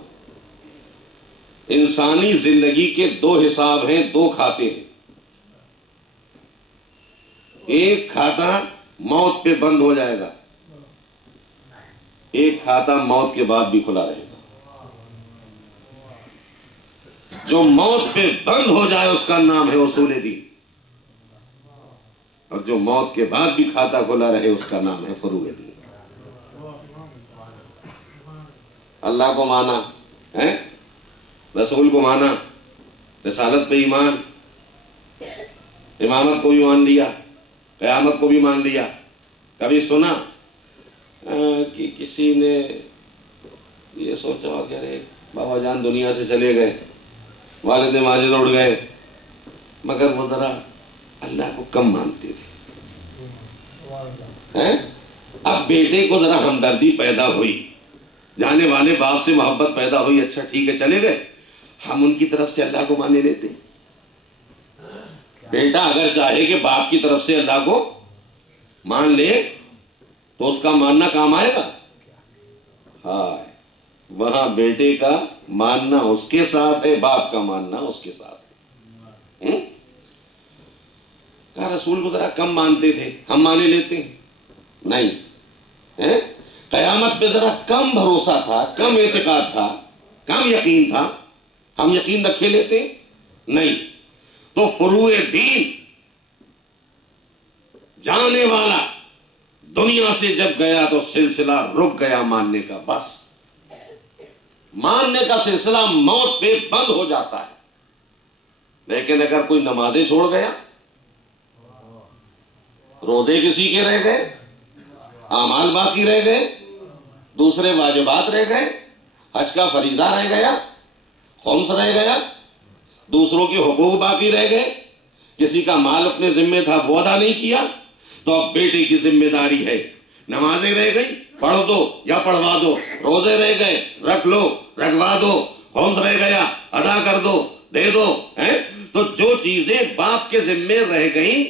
انسانی زندگی کے 2 حساب ہیں، 2 کھاتے ہیں. ایک کھاتا موت پہ بند ہو جائے گا، ایک کھاتا موت کے بعد بھی کھلا رہے گا. جو موت پہ بند ہو جائے اس کا نام ہے اصول دین، اور جو موت کے بعد بھی کھاتا کھلا رہے اس کا نام ہے فروع دین. اللہ کو مانا ہے، رسول کو مانا، رسالت پہ ایمان، امامت کو بھی مان لیا، قیامت کو بھی مان لیا. کبھی سنا کہ کسی نے یہ سوچا کہ ارے بابا جان دنیا سے چلے گئے، والد ماجد اڑ گئے، مگر وہ ذرا اللہ کو کم مانتے تھے. اب بیٹے کو ذرا ہمدردی پیدا ہوئی، جانے والے باپ سے محبت پیدا ہوئی، اچھا ٹھیک ہے چلے گئے، ہم ان کی طرف سے اللہ کو ماننے لیتے. بیٹا اگر چاہے کہ باپ کی طرف سے اللہ کو مان لے تو اس کا ماننا کام آئے گا. ہاں، وہاں بیٹے کا ماننا اس کے ساتھ ہے، باپ کا ماننا اس کے ساتھ ہے. کہا رسول کو ذرا کم مانتے تھے، ہم مانے لیتے ہیں. نہیں، قیامت پہ ذرا کم بھروسہ تھا، کم اعتقاد تھا، کم یقین تھا، ہم یقین رکھے لیتے نہیں. تو فروع دین جانے والا دنیا سے جب گیا تو سلسلہ رک گیا ماننے کا. بس ماننے کا سلسلہ موت پہ بند ہو جاتا ہے. لیکن اگر کوئی نمازیں چھوڑ گیا، روزے کسی کے رہ گئے، اعمال باقی رہ گئے، دوسرے واجبات رہ گئے، حج کا فریضہ رہ گیا، خمس رہ گیا، دوسروں کے حقوق باقی رہ گئے، کسی کا مال اپنے ذمے تھا وہ ادا نہیں کیا، تو اب بیٹے کی ذمہ داری ہے. نمازیں رہ گئی، پڑھ دو یا پڑھوا دو. روزے رہ گئے، رکھ لو، رکھوا دو. خمس رہ گیا، ادا کر دو، دے دو. تو جو چیزیں باپ کے ذمے رہ گئیں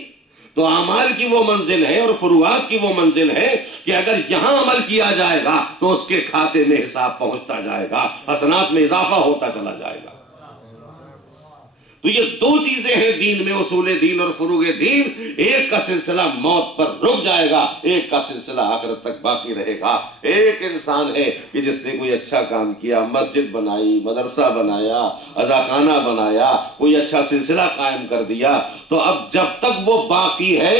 تو اعمال کی وہ منزل ہے اور فروعات کی وہ منزل ہے کہ اگر یہاں عمل کیا جائے گا تو اس کے کھاتے میں حساب پہنچتا جائے گا، حسنات میں اضافہ ہوتا چلا جائے گا. تو یہ دو چیزیں ہیں دین میں، اصول دین اور فروع دین. ایک کا سلسلہ موت پر رک جائے گا، ایک کا سلسلہ آخرت تک باقی رہے گا. ایک انسان ہے کہ جس نے کوئی اچھا کام کیا، مسجد بنائی، مدرسہ بنایا، عزاخانہ بنایا، کوئی اچھا سلسلہ قائم کر دیا، تو اب جب تک وہ باقی ہے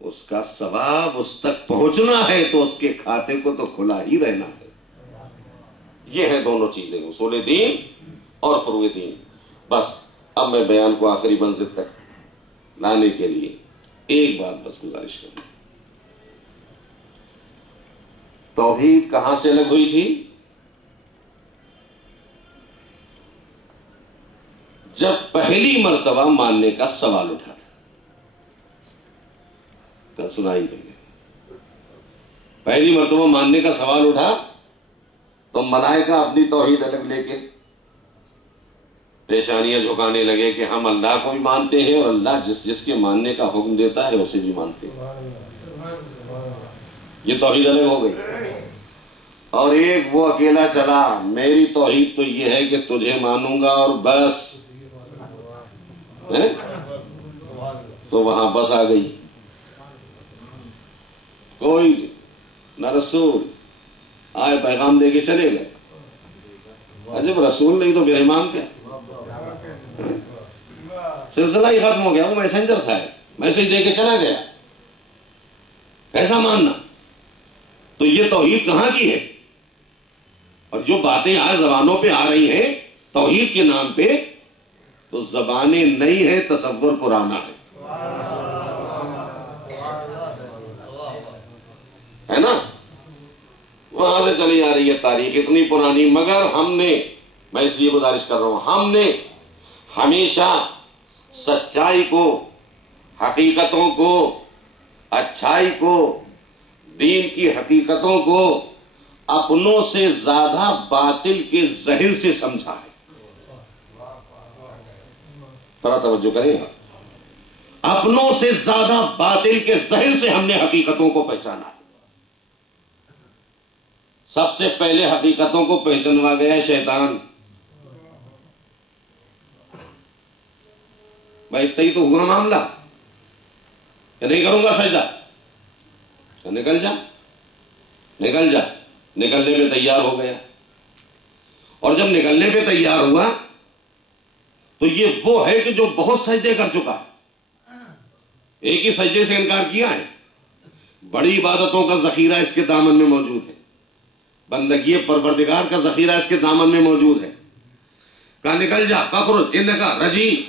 اس کا ثواب اس تک پہنچنا ہے، تو اس کے کھاتے کو تو کھلا ہی رہنا ہے. یہ ہے دونوں چیزیں، اصول دین اور فروع دین. بس اب میں بیان کو آخری منزل تک لانے کے لیے ایک بات بس گزارش کروں. توحید کہاں سے الگ ہوئی تھی؟ جب پہلی مرتبہ ماننے کا سوال اٹھا تھا. کل سنائی گئی، پہلی مرتبہ ماننے کا سوال اٹھا تو ملائکہ اپنی توحید الگ لے کے پیشانیاں جھکانے لگے کہ ہم اللہ کو بھی مانتے ہیں اور اللہ جس جس کے ماننے کا حکم دیتا ہے اسے بھی مانتے ہیں. یہ توحید الگ ہو گئی. اور ایک وہ اکیلا چلا، میری توحید تو یہ ہے کہ تجھے مانوں گا اور بس. تو وہاں بس آ گئی. کوئی نہ رسول آئے پیغام دے کے چلے گئے. جب رسول نہیں تو بے ایمان کیا؟ سلسلہ ہی ختم ہو گیا. وہ میسنجر تھا، میسج دے کے چلا گیا. کیسا ماننا؟ تو یہ توحید کہاں کی ہے؟ اور جو باتیں آج زبانوں پہ آ رہی ہیں توحید کے نام پہ، تو زبانیں نئی ہیں، تصور پرانا ہے نا. وہاں سے چلی آ رہی ہے تاریخ اتنی پرانی. مگر ہم نے، میں اس لیے گزارش کر رہا ہوں، ہم نے ہمیشہ سچائی کو، حقیقتوں کو، اچھائی کو، دین کی حقیقتوں کو اپنوں سے زیادہ باطل کے ذہن سے سمجھا ہے. ذرا توجہ کریں گا. اپنوں سے زیادہ باطل کے ذہن سے ہم نے حقیقتوں کو پہچانا ہے. سب سے پہلے حقیقتوں کو پہچانوا گیا شیطان. بھائی اتنا ہی تو ہوا معاملہ کہ نہیں کروں گا سجدہ، تو نکل جا نکل جا. نکلنے پہ تیار ہو گیا. اور جب نکلنے پہ تیار ہوا تو یہ وہ ہے کہ جو بہت سجدے کر چکا ہے. ایک ہی سجدے سے انکار کیا ہے. بڑی عبادتوں کا ذخیرہ اس کے دامن میں موجود ہے. بندگی پروردگار کا ذخیرہ اس کے دامن میں موجود ہے. کہا نکل جا فخرج انکا رجیم.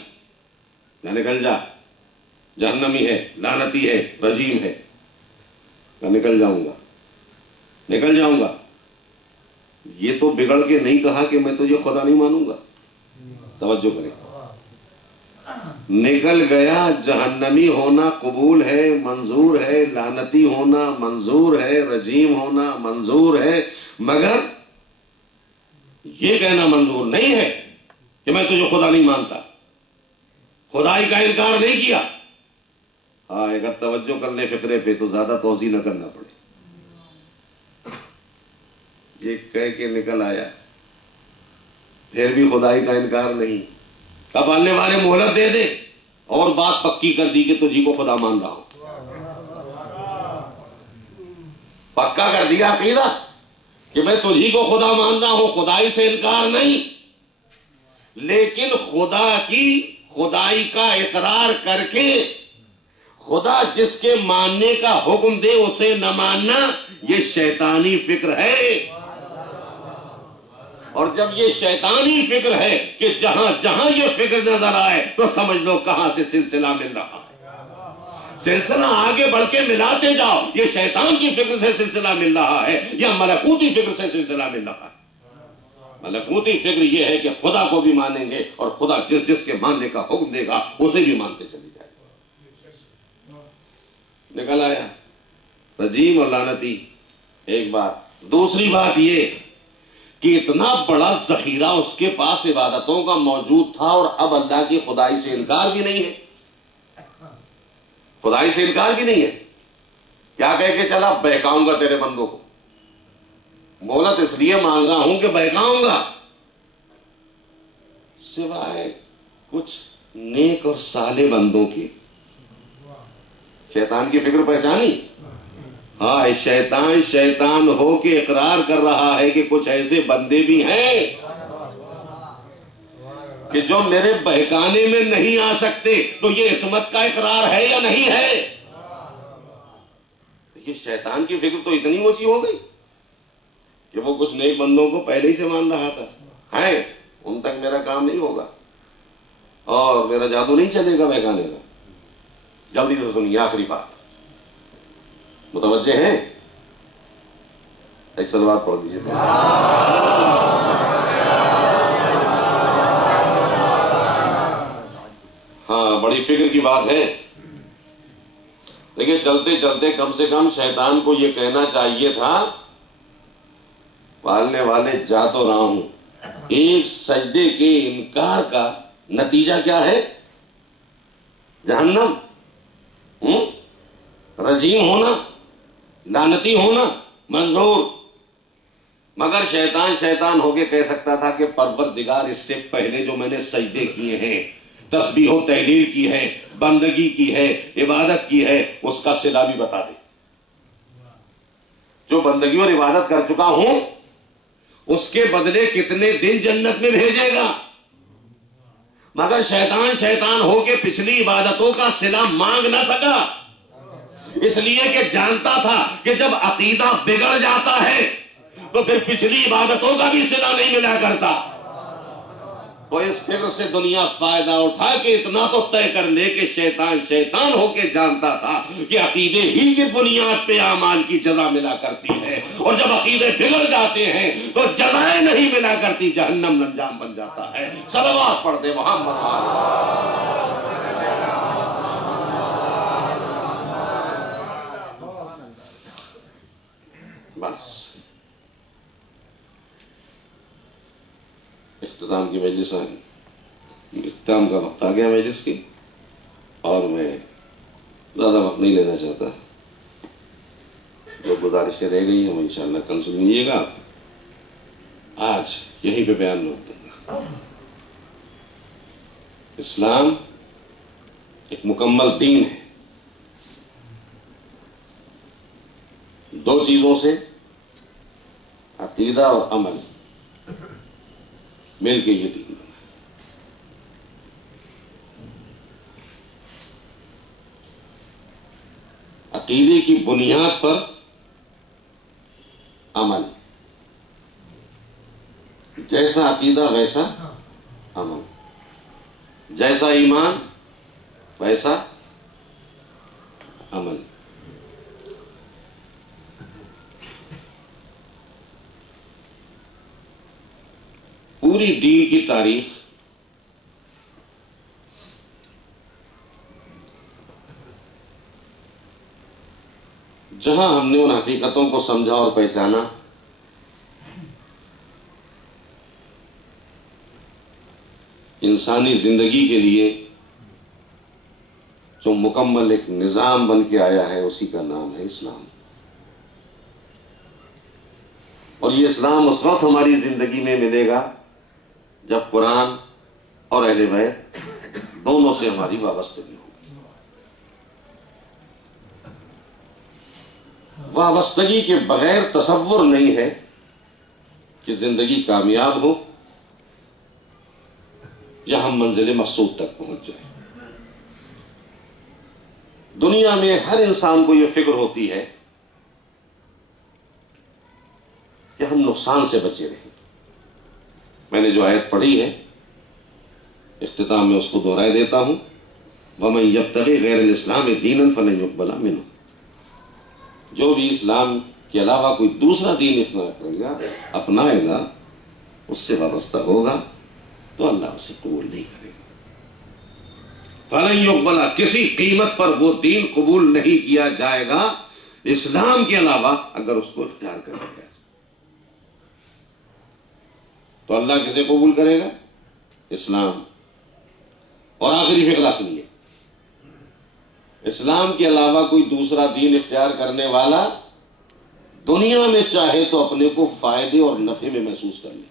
نہ نکل جا، جہنمی ہے، لعنتی ہے، رجیم ہے. کہا نکل جاؤں گا نکل جاؤں گا. یہ تو بگڑ کے نہیں کہا کہ میں تجھے خدا نہیں مانوں گا. توجہ کریں. نکل گیا. جہنمی ہونا قبول ہے، منظور ہے. لعنتی ہونا منظور ہے. رجیم ہونا منظور ہے. مگر یہ کہنا منظور نہیں ہے کہ میں تجھے خدا نہیں مانتا. خدائی کا انکار نہیں کیا. ہاں اگر توجہ کرنے فکرے پہ تو زیادہ توضیح نہ کرنا پڑے. یہ کہہ کے نکل آیا، پھر بھی خدائی کا انکار نہیں. اب آنے والے مہلت دے دے اور بات پکی کر دی کہ تجھی کو خدا مان رہا ہوں. پکا کر دیا عقیدہ کہ میں تجھی کو خدا مان رہا ہوں، خدائی سے انکار نہیں، لیکن خدا کی خدائی کا اقرار کر کے خدا جس کے ماننے کا حکم دے اسے نہ ماننا، یہ شیطانی فکر ہے۔ اور جب یہ شیطانی فکر ہے کہ جہاں جہاں یہ فکر نظر آئے تو سمجھ لو کہاں سے سلسلہ مل رہا ہے۔ سلسلہ آگے بڑھ کے ملاتے جاؤ، یہ شیطان کی فکر سے سلسلہ مل رہا ہے یا ملکوتی فکر سے سلسلہ مل رہا ہے؟ ملکوتی فکر یہ ہے کہ خدا کو بھی مانیں گے اور خدا جس جس کے ماننے کا حکم دے گا اسے بھی مانتے چلے جائیں گے۔ نکل آیا رجیم اور لعنتی ایک بات۔ دوسری بات یہ کہ اتنا بڑا ذخیرہ اس کے پاس عبادتوں کا موجود تھا اور اب اللہ کی خدائی سے انکار بھی نہیں ہے، خدائی سے انکار بھی نہیں ہے۔ کیا کہہ کے چلا؟ بہکاؤں گا تیرے بندوں کو، مہلت اس لیے مانگ رہا ہوں کہ بہکاؤں گا، سوائے کچھ نیک اور صالح بندوں کے۔ شیطان کی فکر پہچانی؟ ہاں، شیطان شیطان ہو کے اقرار کر رہا ہے کہ کچھ ایسے بندے بھی ہیں کہ جو میرے بہکانے میں نہیں آ سکتے، تو یہ عصمت کا اقرار ہے یا نہیں ہے؟ یہ شیطان کی فکر تو اتنی اونچی ہو گئی کہ وہ کچھ نیک بندوں کو پہلے ہی سے مان رہا تھا، ہیں ان تک میرا کام نہیں ہوگا اور میرا جادو نہیں چلے گا بہکانے کا۔ جلدی سے سنیے آخری بات، متوجہ ہیں؟ ایک صلوات پڑھ دیجیے۔ ہاں، بڑی فکر کی بات ہے، لیکن چلتے چلتے کم سے کم شیطان کو یہ کہنا چاہیے تھا، پالنے والے جا تو رہا ہوں، ایک سجدے کے انکار کا نتیجہ کیا ہے؟ جہنم، رجیم ہونا، لعنتی ہونا منظور۔ مگر شیطان ہو کے کہہ سکتا تھا کہ پروردگار اس سے پہلے جو میں نے سجدے کیے ہیں، تسبیح و تحلیل کی ہے، بندگی کی ہے، عبادت کی ہے، اس کا صلہ بھی بتا دے۔ جو بندگی اور عبادت کر چکا ہوں اس کے بدلے کتنے دن جنت میں بھیجے گا؟ مگر شیطان ہو کے پچھلی عبادتوں کا صلہ مانگ نہ سکا، اس لیے کہ جانتا تھا کہ جب عقیدہ بگڑ جاتا ہے تو پھر پچھلی عبادتوں کا بھی صلہ نہیں ملا کرتا۔ تو اس فکر سے دنیا فائدہ اٹھا کے اتنا تو طے کر لے کہ شیطان ہو کے جانتا تھا کہ عقیدے ہی کی بنیاد پہ اعمال کی جزا ملا کرتی ہے، اور جب عقیدے بگڑ جاتے ہیں تو جزائیں نہیں ملا کرتی، جہنم انجام بن جاتا ہے۔ صلوات پڑھ دے محمد۔ بس اختتام کی مجلس اختتام کا وقت آ گیا مجلس کی، اور میں زیادہ وقت نہیں لینا چاہتا۔ جو گزارشیں رہ گئی ہیں وہ انشاءاللہ کل سنیے گا، آج یہیں پہ بیان روک دوں گا۔ اسلام ایک مکمل دین ہے، دو چیزوں سے، عقیدہ اور عمل، مل کے یہ دین بنا۔ عقیدے کی بنیاد پر عمل، جیسا عقیدہ ویسا عمل، جیسا ایمان ویسا عمل۔ پوری دین کی تاریخ جہاں ہم نے ان حقیقتوں کو سمجھا اور پہچانا، انسانی زندگی کے لیے جو مکمل ایک نظام بن کے آیا ہے، اسی کا نام ہے اسلام۔ اور یہ اسلام اس وقت ہماری زندگی میں ملے گا جب قرآن اور اہل بیت دونوں سے ہماری وابستگی ہوگی۔ وابستگی کے بغیر تصور نہیں ہے کہ زندگی کامیاب ہو یا ہم منزل مقصود تک پہنچ جائیں۔ دنیا میں ہر انسان کو یہ فکر ہوتی ہے کہ ہم نقصان سے بچے رہیں۔ میں نے جو آیت پڑھی ہے اختتام میں اس کو دہرائے دیتا ہوں، وَمَن يَبْتَغِ غَيْرَ الْإِسْلَامِ دِينًا فَلَن يُقْبَلَ مِنْهُ، جو بھی اسلام کے علاوہ کوئی دوسرا دین اختیار کرے گا، اپنائے گا، اس سے وابستہ ہوگا تو اللہ اسے قبول نہیں کرے گا۔ فَلَن يُقْبَلَ، کسی قیمت پر وہ دین قبول نہیں کیا جائے گا اسلام کے علاوہ اگر اس کو اختیار کر لیا جائے تو اللہ کسے قبول کرے گا؟ اسلام۔ اور آخری فقرہ سنیے، اسلام کے علاوہ کوئی دوسرا دین اختیار کرنے والا دنیا میں چاہے تو اپنے کو فائدے اور نفع میں محسوس کر لے،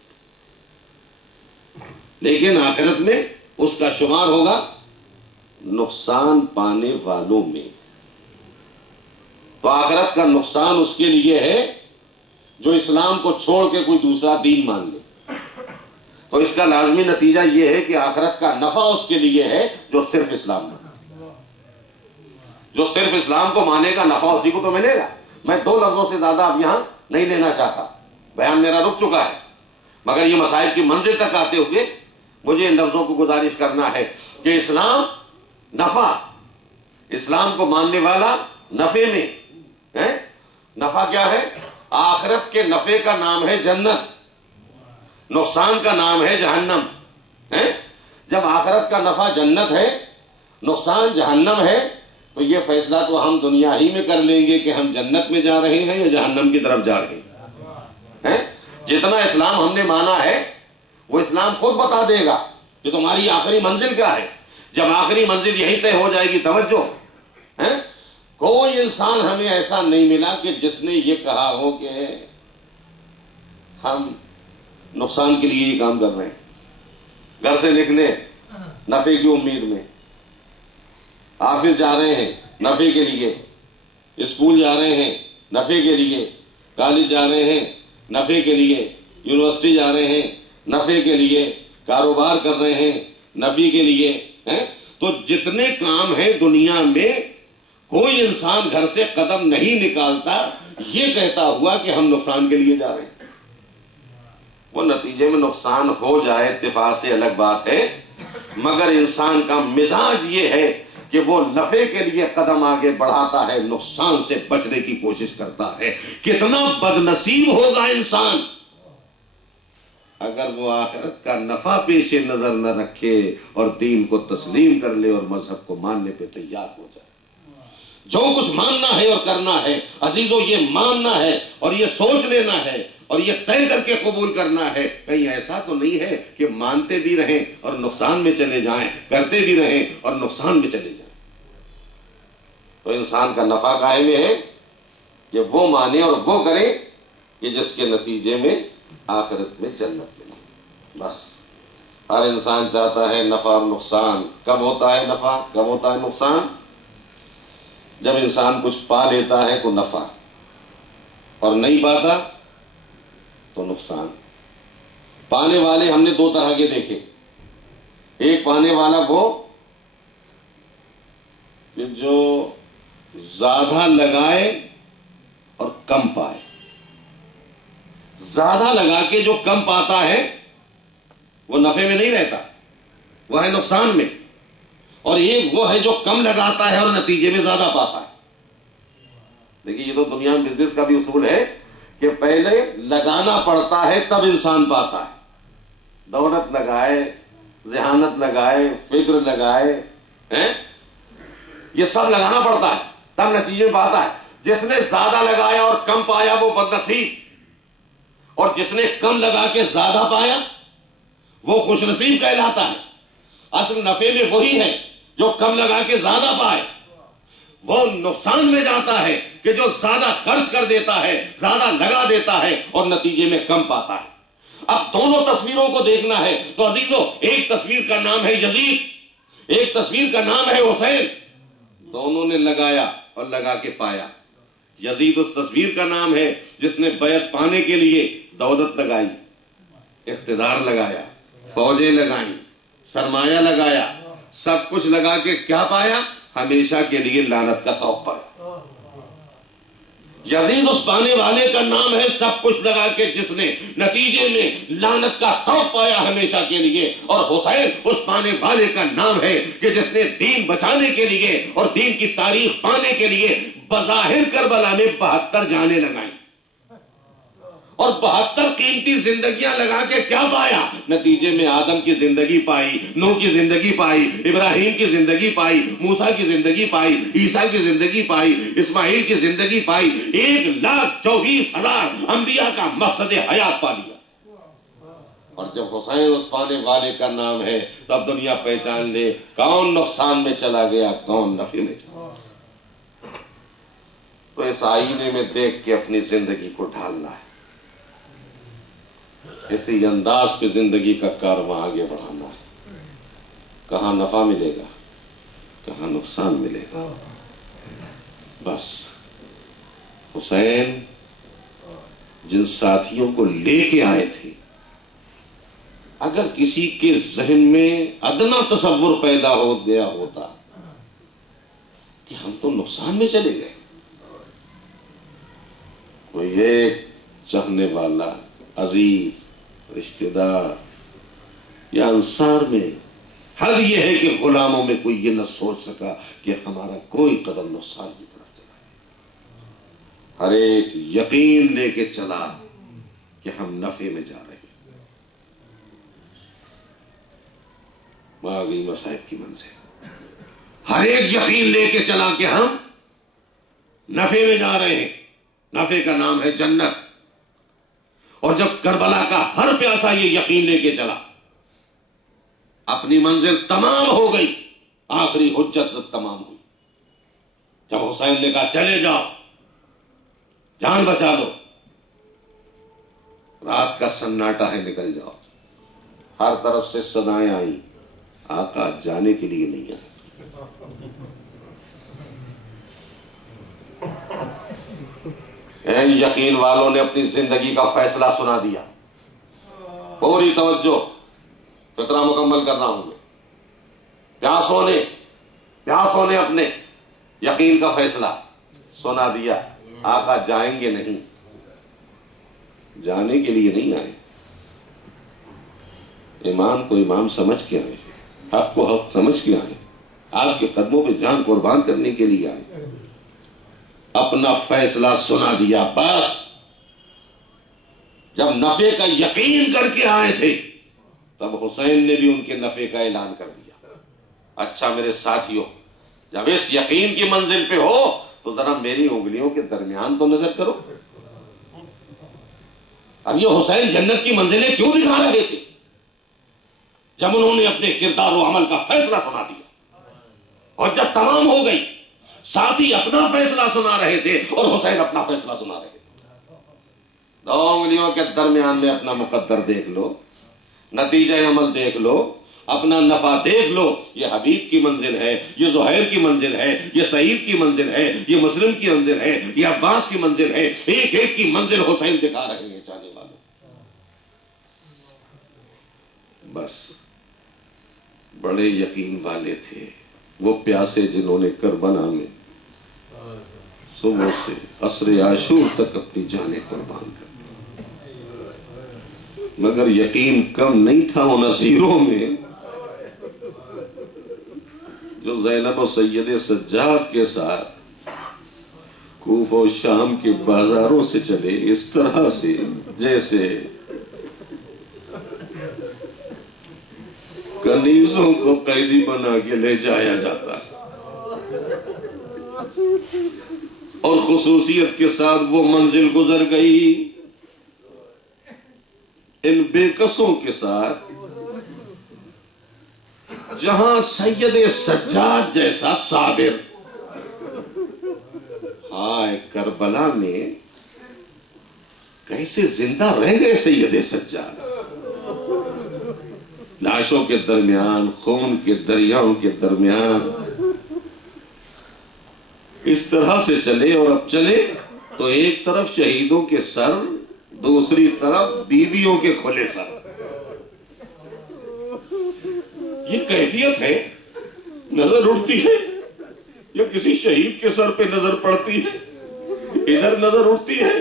لیکن آخرت میں اس کا شمار ہوگا نقصان پانے والوں میں۔ تو آخرت کا نقصان اس کے لیے ہے جو اسلام کو چھوڑ کے کوئی دوسرا دین مان لے، تو اس کا لازمی نتیجہ یہ ہے کہ آخرت کا نفع اس کے لیے ہے جو صرف اسلام مانے، جو صرف اسلام کو مانے گا نفع اسی کو تو ملے گا۔ میں 2 لفظوں سے زیادہ اب یہاں نہیں لینا چاہتا، بیان میرا رک چکا ہے، مگر یہ مسائل کی منزل تک آتے ہوئے مجھے ان لفظوں کو گزارش کرنا ہے کہ اسلام نفع، اسلام کو ماننے والا نفع میں ہے۔ نفع کیا ہے؟ آخرت کے نفع کا نام ہے جنت، نقصان کا نام ہے جہنم ہے۔ جب آخرت کا نفع جنت ہے، نقصان جہنم ہے، تو یہ فیصلہ تو ہم دنیا ہی میں کر لیں گے کہ ہم جنت میں جا رہے ہیں یا جہنم کی طرف جا رہے ہیں۔ جتنا اسلام ہم نے مانا ہے وہ اسلام خود بتا دے گا کہ تمہاری آخری منزل کیا ہے۔ جب آخری منزل یہی طے ہو جائے گی، توجہ ہے، کوئی انسان ہمیں ایسا نہیں ملا کہ جس نے یہ کہا ہو کہ ہم نقصان کے لیے یہ کام کر رہے ہیں، گھر سے نکلے نفع کی امید میں، آفس جا رہے ہیں نفع کے لیے، اسکول جا رہے ہیں نفع کے لیے، کالج جا رہے ہیں نفع کے لیے، یونیورسٹی جا رہے ہیں نفع کے لیے، کاروبار کر رہے ہیں نفع کے لیے ہیں۔ تو جتنے کام ہیں دنیا میں، کوئی انسان گھر سے قدم نہیں نکالتا یہ کہتا ہوا کہ ہم نقصان کے لیے جا رہے ہیں۔ وہ نتیجے میں نقصان ہو جائے اتفاق سے الگ بات ہے، مگر انسان کا مزاج یہ ہے کہ وہ نفع کے لیے قدم آگے بڑھاتا ہے، نقصان سے بچنے کی کوشش کرتا ہے۔ کتنا بد نصیب ہوگا انسان اگر وہ آخرت کا نفع پیش نظر نہ رکھے اور دین کو تسلیم کر لے اور مذہب کو ماننے پہ تیار ہو جائے۔ جو کچھ ماننا ہے اور کرنا ہے عزیزو، یہ ماننا ہے اور یہ سوچ لینا ہے اور یہ طے کر کے قبول کرنا ہے۔ کہیں ایسا تو نہیں ہے کہ مانتے بھی رہیں اور نقصان میں چلے جائیں، کرتے بھی رہیں اور نقصان میں چلے جائیں۔ تو انسان کا نفع قائم ہے کہ وہ مانے اور وہ کرے کہ جس کے نتیجے میں آخرت میں جنت ملے۔ بس ہر انسان چاہتا ہے نفع اور نقصان۔ کب ہوتا ہے نفع، کب ہوتا ہے نقصان؟ جب انسان کچھ پا لیتا ہے تو نفع، اور نہیں پاتا تو نقصان۔ پانے والے ہم نے 2 طرح کے دیکھے۔ ایک پانے والا وہ کہ جو زیادہ لگائے اور کم پائے۔ زیادہ لگا کے جو کم پاتا ہے وہ نفع میں نہیں رہتا، وہ ہے نقصان میں۔ اور ایک وہ ہے جو کم لگاتا ہے اور نتیجے میں زیادہ پاتا ہے۔ دیکھیے یہ تو دنیا میں بزنس کا بھی اصول ہے کہ پہلے لگانا پڑتا ہے تب انسان پاتا ہے۔ دولت لگائے، ذہانت لگائے، فکر لگائے، یہ سب لگانا پڑتا ہے تب نتیجے میں پاتا ہے۔ جس نے زیادہ لگایا اور کم پایا وہ بد نصیب، اور جس نے کم لگا کے زیادہ پایا وہ خوش نصیب کہلاتا ہے۔ اصل نفع میں وہی ہے جو کم لگا کے زیادہ پائے، وہ نقصان میں جاتا ہے کہ جو زیادہ خرچ کر دیتا ہے، زیادہ لگا دیتا ہے اور نتیجے میں کم پاتا ہے۔ اب دونوں تصویروں کو دیکھنا ہے تو عزیزو، ایک تصویر کا نام ہے یزید، ایک تصویر کا نام ہے حسین۔ دونوں نے لگایا اور لگا کے پایا۔ یزید اس تصویر کا نام ہے جس نے بیعت پانے کے لیے دولت لگائی، اقتدار لگایا، فوجیں لگائیں، سرمایہ لگایا، سب کچھ لگا کے کیا پایا؟ ہمیشہ کے لیے لعنت کا توق پایا۔ یزید اس پانے والے کا نام ہے سب کچھ لگا کے جس نے نتیجے میں لعنت کا توق پایا ہمیشہ کے لیے، اور حسین اس پانے والے کا نام ہے کہ جس نے دین بچانے کے لیے اور دین کی تاریخ پانے کے لیے بظاہر کربلا میں 72 جانیں لگائیں، اور 72 قیمتی زندگیاں لگا کے کیا پایا؟ نتیجے میں آدم کی زندگی پائی، نوح کی زندگی پائی، ابراہیم کی زندگی پائی، موسیٰ کی زندگی پائی، عیسیٰ کی زندگی پائی، اسماعیل کی زندگی پائی، 1,24,000 انبیاء کا مقصد حیات پا لیا۔ اور جب حسین اس پانے والے کا نام ہے تب دنیا پہچان لے کون نقصان میں چلا گیا، کون نفع میں چلا گیا۔ تو اس آئینے میں دیکھ کے اپنی زندگی کو ڈھالنا ہے، اسی انداز پہ زندگی کا کارواں آگے بڑھانا ہے۔ کہاں نفع ملے گا، کہاں نقصان ملے گا، بس حسین جن ساتھیوں کو لے کے آئے تھے، اگر کسی کے ذہن میں ادنا تصور پیدا ہو گیا ہوتا کہ ہم تو نقصان میں چلے گئے، کوئی ایک چاہنے والا عزیز رشتہ دار یا انصار میں حل یہ ہے کہ غلاموں میں کوئی یہ نہ سوچ سکا کہ ہمارا کوئی قدم نقصان کی طرف چلا ہے۔ ہر ایک یقین لے کے چلا کہ ہم نفع میں جا رہے ہیں۔ آ گئی مصائب کی منزل، ہر ایک یقین لے کے چلا کہ ہم نفع میں جا رہے ہیں۔ نفع کا نام ہے جنت۔ اور جب کربلا کا ہر پیاسا یہ یقین لے کے چلا، اپنی منزل تمام ہو گئی، آخری حجت تمام ہوئی۔ جب حسین نے کہا چلے جاؤ، جان بچا لو، رات کا سناٹا ہے، نکل جاؤ، ہر طرف سے صدائیں آئیں، آقا جانے کے لیے نہیں آئے۔ یقین والوں نے اپنی زندگی کا فیصلہ سنا دیا۔ پوری توجہ، فطرہ مکمل کر رہا ہوں میں۔ پیاسوں نے اپنے یقین کا فیصلہ سنا دیا، آقا جائیں گے نہیں، جانے کے لیے نہیں آئے، امام کو امام سمجھ کے آئے، حق کو حق سمجھ کے آئے، آپ کے قدموں پہ جان قربان کرنے کے لیے آئے، اپنا فیصلہ سنا دیا۔ بس جب نفع کا یقین کر کے آئے تھے تب حسین نے بھی ان کے نفع کا اعلان کر دیا۔ اچھا میرے ساتھیوں، جب اس یقین کی منزل پہ ہو تو ذرا میری انگلیوں کے درمیان تو نظر کرو۔ اب یہ حسین جنت کی منزلیں کیوں دکھا رہے تھے؟ جب انہوں نے اپنے کردار و عمل کا فیصلہ سنا دیا، اور جب تمام ہو گئی، ساتھی اپنا فیصلہ سنا رہے تھے اور حسین اپنا فیصلہ سنا رہے تھے۔ 2 انگلیوں کے درمیان میں اپنا مقدر دیکھ لو، نتیجہ عمل دیکھ لو، اپنا نفع دیکھ لو۔ یہ حبیب کی منزل ہے، یہ زہیر کی منزل ہے، یہ سعید کی منزل ہے، یہ مسلم کی منزل ہے، یہ عباس کی منزل ہے۔ ایک ایک کی منزل حسین دکھا رہے ہیں چاہنے والوں۔ بس بڑے یقین والے تھے وہ پیاسے جنہوں نے کربلا میں صبح سے عصر عاشور تک اپنی جانیں قربان کر دی، مگر یقین کم نہیں تھا ان اسیروں میں جو زینب و سید سجاد کے ساتھ کوفہ و شام کے بازاروں سے چلے، اس طرح سے جیسے کنیزوں کو قیدی بنا کے لے جایا جاتا ہے۔ اور خصوصیت کے ساتھ وہ منزل گزر گئی ان بے کسوں کے ساتھ جہاں سید سجاد جیسا صابر، ہائے کربلا میں کیسے زندہ رہ گئے سید سجاد، لاشوں کے درمیان، خون کے دریاؤں کے درمیان اس طرح سے چلے۔ اور اب چلے تو ایک طرف شہیدوں کے سر، دوسری طرف بیویوں کے کھلے سر۔ یہ کیفیت ہے؟ نظر اٹھتی ہے یا کسی شہید کے سر پہ نظر پڑتی ہے؟ ادھر نظر اٹھتی ہے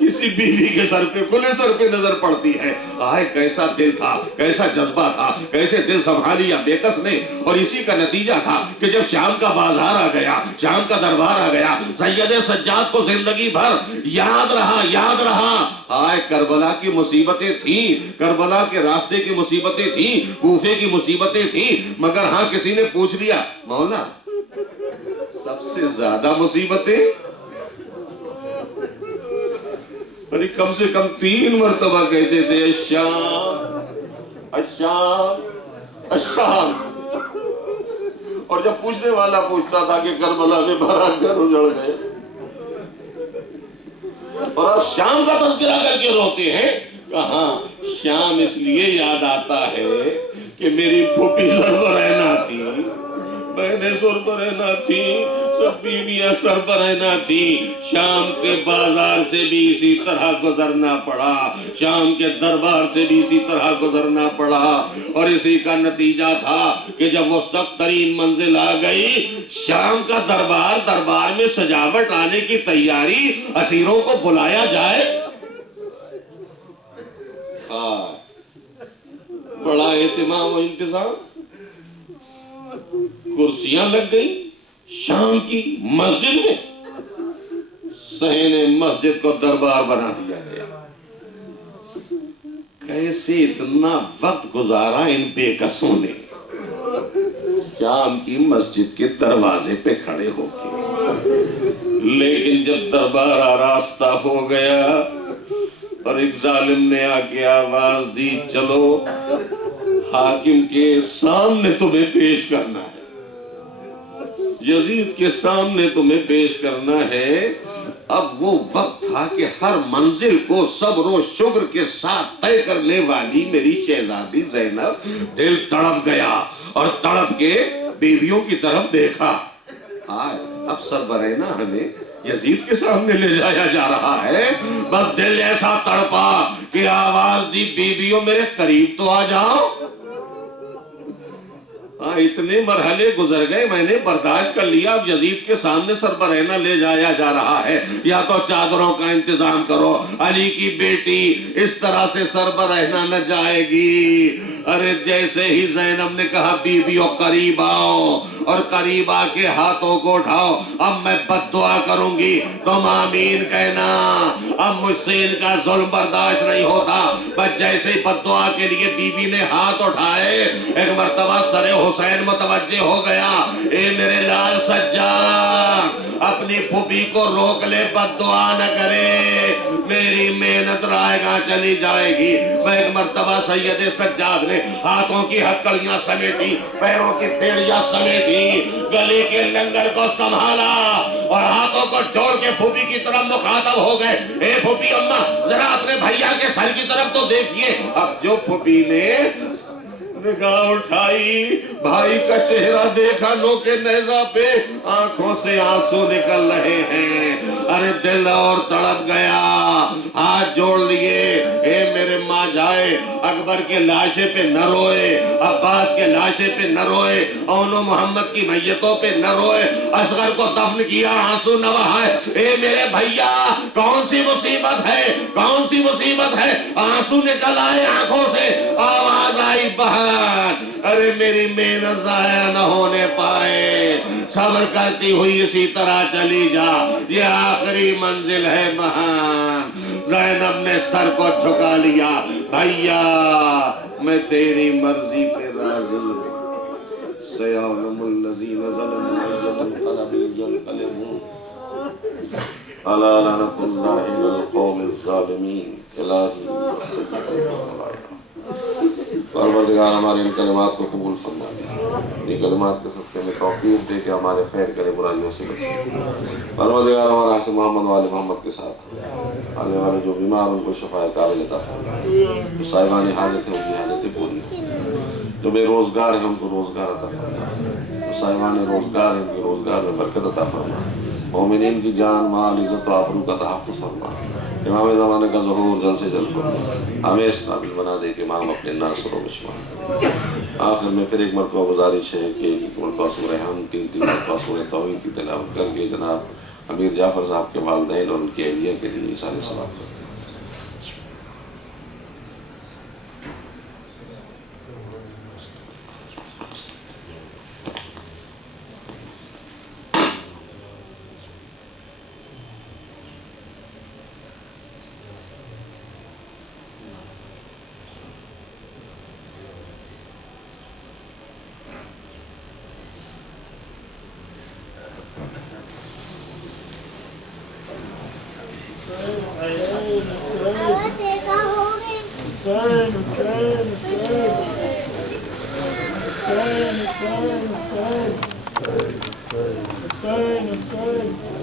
کسی بیوی کے سر پہ، کھلے سر پہ نظر پڑتی ہے۔ آئے کیسا دل تھا، کیسا جذبہ تھا، کیسے دل سنبھالیا بیکس نے، اور اسی کا نتیجہ تھا کہ جب شام کا بازار آ گیا، شام کا دربار آ گیا، سید سجاد کو زندگی بھر یاد رہا۔ آئے کربلا کی مصیبتیں تھیں، کربلا کے راستے کی مصیبتیں تھیں، کوفے کی مصیبتیں تھیں، مگر ہاں کسی نے پوچھ لیا مولا سب سے زیادہ مصیبتیں، کم سے کم 3 مرتبہ کہتے تھے الشام الشام الشام، اور جب پوچھنے والا پوچھتا تھا کہ کربلا میں 12 گھر اجڑ گئے اور اب شام کا تذکرہ کر کے روتے ہیں، کہاں شام اس لیے یاد آتا ہے کہ میری پھوپھی سربراہ تھی، بہنیں سربراہ تھی، سب بیویاں سربراہ تھی، شام کے بازار سے بھی اسی طرح گزرنا پڑا، شام کے دربار سے بھی اسی طرح گزرنا پڑا، اور اسی کا نتیجہ تھا کہ جب وہ سخت ترین منزل آ گئی، شام کا دربار میں سجاوٹ آنے کی تیاری، اسیروں کو بلایا جائے، بڑا اہتمام و انتظام، کرسیاں لگ گئی شام کی مسجد میں، صحن مسجد کو دربار بنا دیا گیا۔ کیسے اتنا وقت گزارا ان بے کسوں نے شام کی مسجد کے دروازے پہ کھڑے ہو کے، لیکن جب دربار آراستہ ہو گیا اور ایک ظالم نے آ کے آواز دی چلو حاکم کے سامنے تمہیں پیش کرنا ہے، یزید کے سامنے تمہیں پیش کرنا ہے۔ اب وہ وقت تھا کہ ہر منزل کو صبر و شکر کے ساتھ طے کرنے والی میری شہزادی زینب دل تڑپ گیا اور تڑپ کے بیویوں کی طرف دیکھا۔ اب سربراہ ہمیں یزید کے سامنے لے جایا جا رہا ہے، بس دل ایسا تڑپا کہ آواز دی بیویوں میرے قریب تو آ جاؤ۔ اتنے مرحلے گزر گئے، میں نے برداشت کر لیا، اب یزید کے سامنے سربراہ لے جایا جا رہا ہے، یا تو چادروں کا انتظام کرو، علی کی بیٹی اس طرح سے سربراہ نہ جائے گی۔ ارے جیسے ہی زینب نے کہا بیویوں قریب آؤ، اور قریب آ کے ہاتھوں کو اٹھاؤ، اب میں بد دعا کروں گی تم آمین کہنا، اب مجھ سے ان کا ظلم برداشت نہیں ہوتا۔ بس جیسے ہی بد دعا کے لیے بیوی نے ہاتھ اٹھائے، ایک مرتبہ سر حسین متوجہ ہو گیا، اے میرے لال سجاد اپنی پھوپھی کو روک لے، بد دعا نہ کرے، میری محنت رائے گاہ چلی جائے گی۔ میں ایک مرتبہ سید سجاد نے ہاتھوں کی ہتکڑیاں سمیٹی، پیروں کی پھیڑیاں سمیٹی، گلے کے لنگر کو سنبھالا اور ہاتھوں کو جوڑ کے پھوپھی کی طرف مخاطب ہو گئے، اے پھوپھی اماں ذرا اپنے بھیا کے سر کی طرف تو دیکھیے۔ اب جو پھوپھی نے نگاہ اٹھائی، بھائی کا چہرہ دیکھا، نو کے نیزہ پہ آنکھوں سے آنسو نکل رہے ہیں، ارے دل اور تڑپ گیا، ہاتھ جوڑ لیے، اے میرے ماں جائے، اکبر کے لاشے پہ نہ روئے، عباس کے لاشے پہ نہ روئے، اون و محمد کی میتوں پہ نہ روئے، اصغر کو دفن کیا آنسو نہ بہائے، اے میرے بھیا کون سی مصیبت ہے، کون سی مصیبت ہے، آنسو نکل آئے آنکھوں سے، آواز آئی بہن ارے میری محنت ضائع نہ ہونے پائے، صبر کرتی ہوئی اسی طرح چلی جا، یہ آخری منزل ہے بہن۔ زینب نے سر کو جھکا لیا، بھیا میں تیری مرضی پہ راضی ہوں، سیعلم الذین ظلموا أَيَّ منقلب ينقلبون أَلَا لَعْنَةُ اللَّهِ عَلَى الْقَوْمِ الظَّالِمِينَ۔ پروردگار ہمارے ان کلمات کو قبول فرما دے، یہ کلمات کے صدقے میں توفیق دے کہ ہمارے خیر کرے، برائیوں سے بچے۔ پروردگار ہمارا حسن محمد والے محمد کے ساتھ آنے والے جو بیمار ان کو شفا کامل عطا فرما، جو صاحبان حاجت ہیں ان کی حاجتیں پوری ہوں، جو بے روزگار ہیں ان کو روزگار عطا فرما، جو صاحبان روزگار ہیں ان کے روزگار میں برکت عطا فرما، مومنین کی جان مال عزت و آبرو کا تحفظ فرما، امام زمانہ کا ظہور جلد سے جلد ہو، ہمیں اس قابل بنا دے کہ امام اپنے ناصروں میں شمار کرے۔ آخر میں پھر ایک مرتبہ گزارش ہے کہ ایک مرتبہ سورہ حمد، تین مرتبہ سورہ توحید کی تلاوت کر کے جناب امیر جعفر صاحب کے والدین اور ان کی اہلیہ کے لیے ایصال ثواب کریں۔ Turn.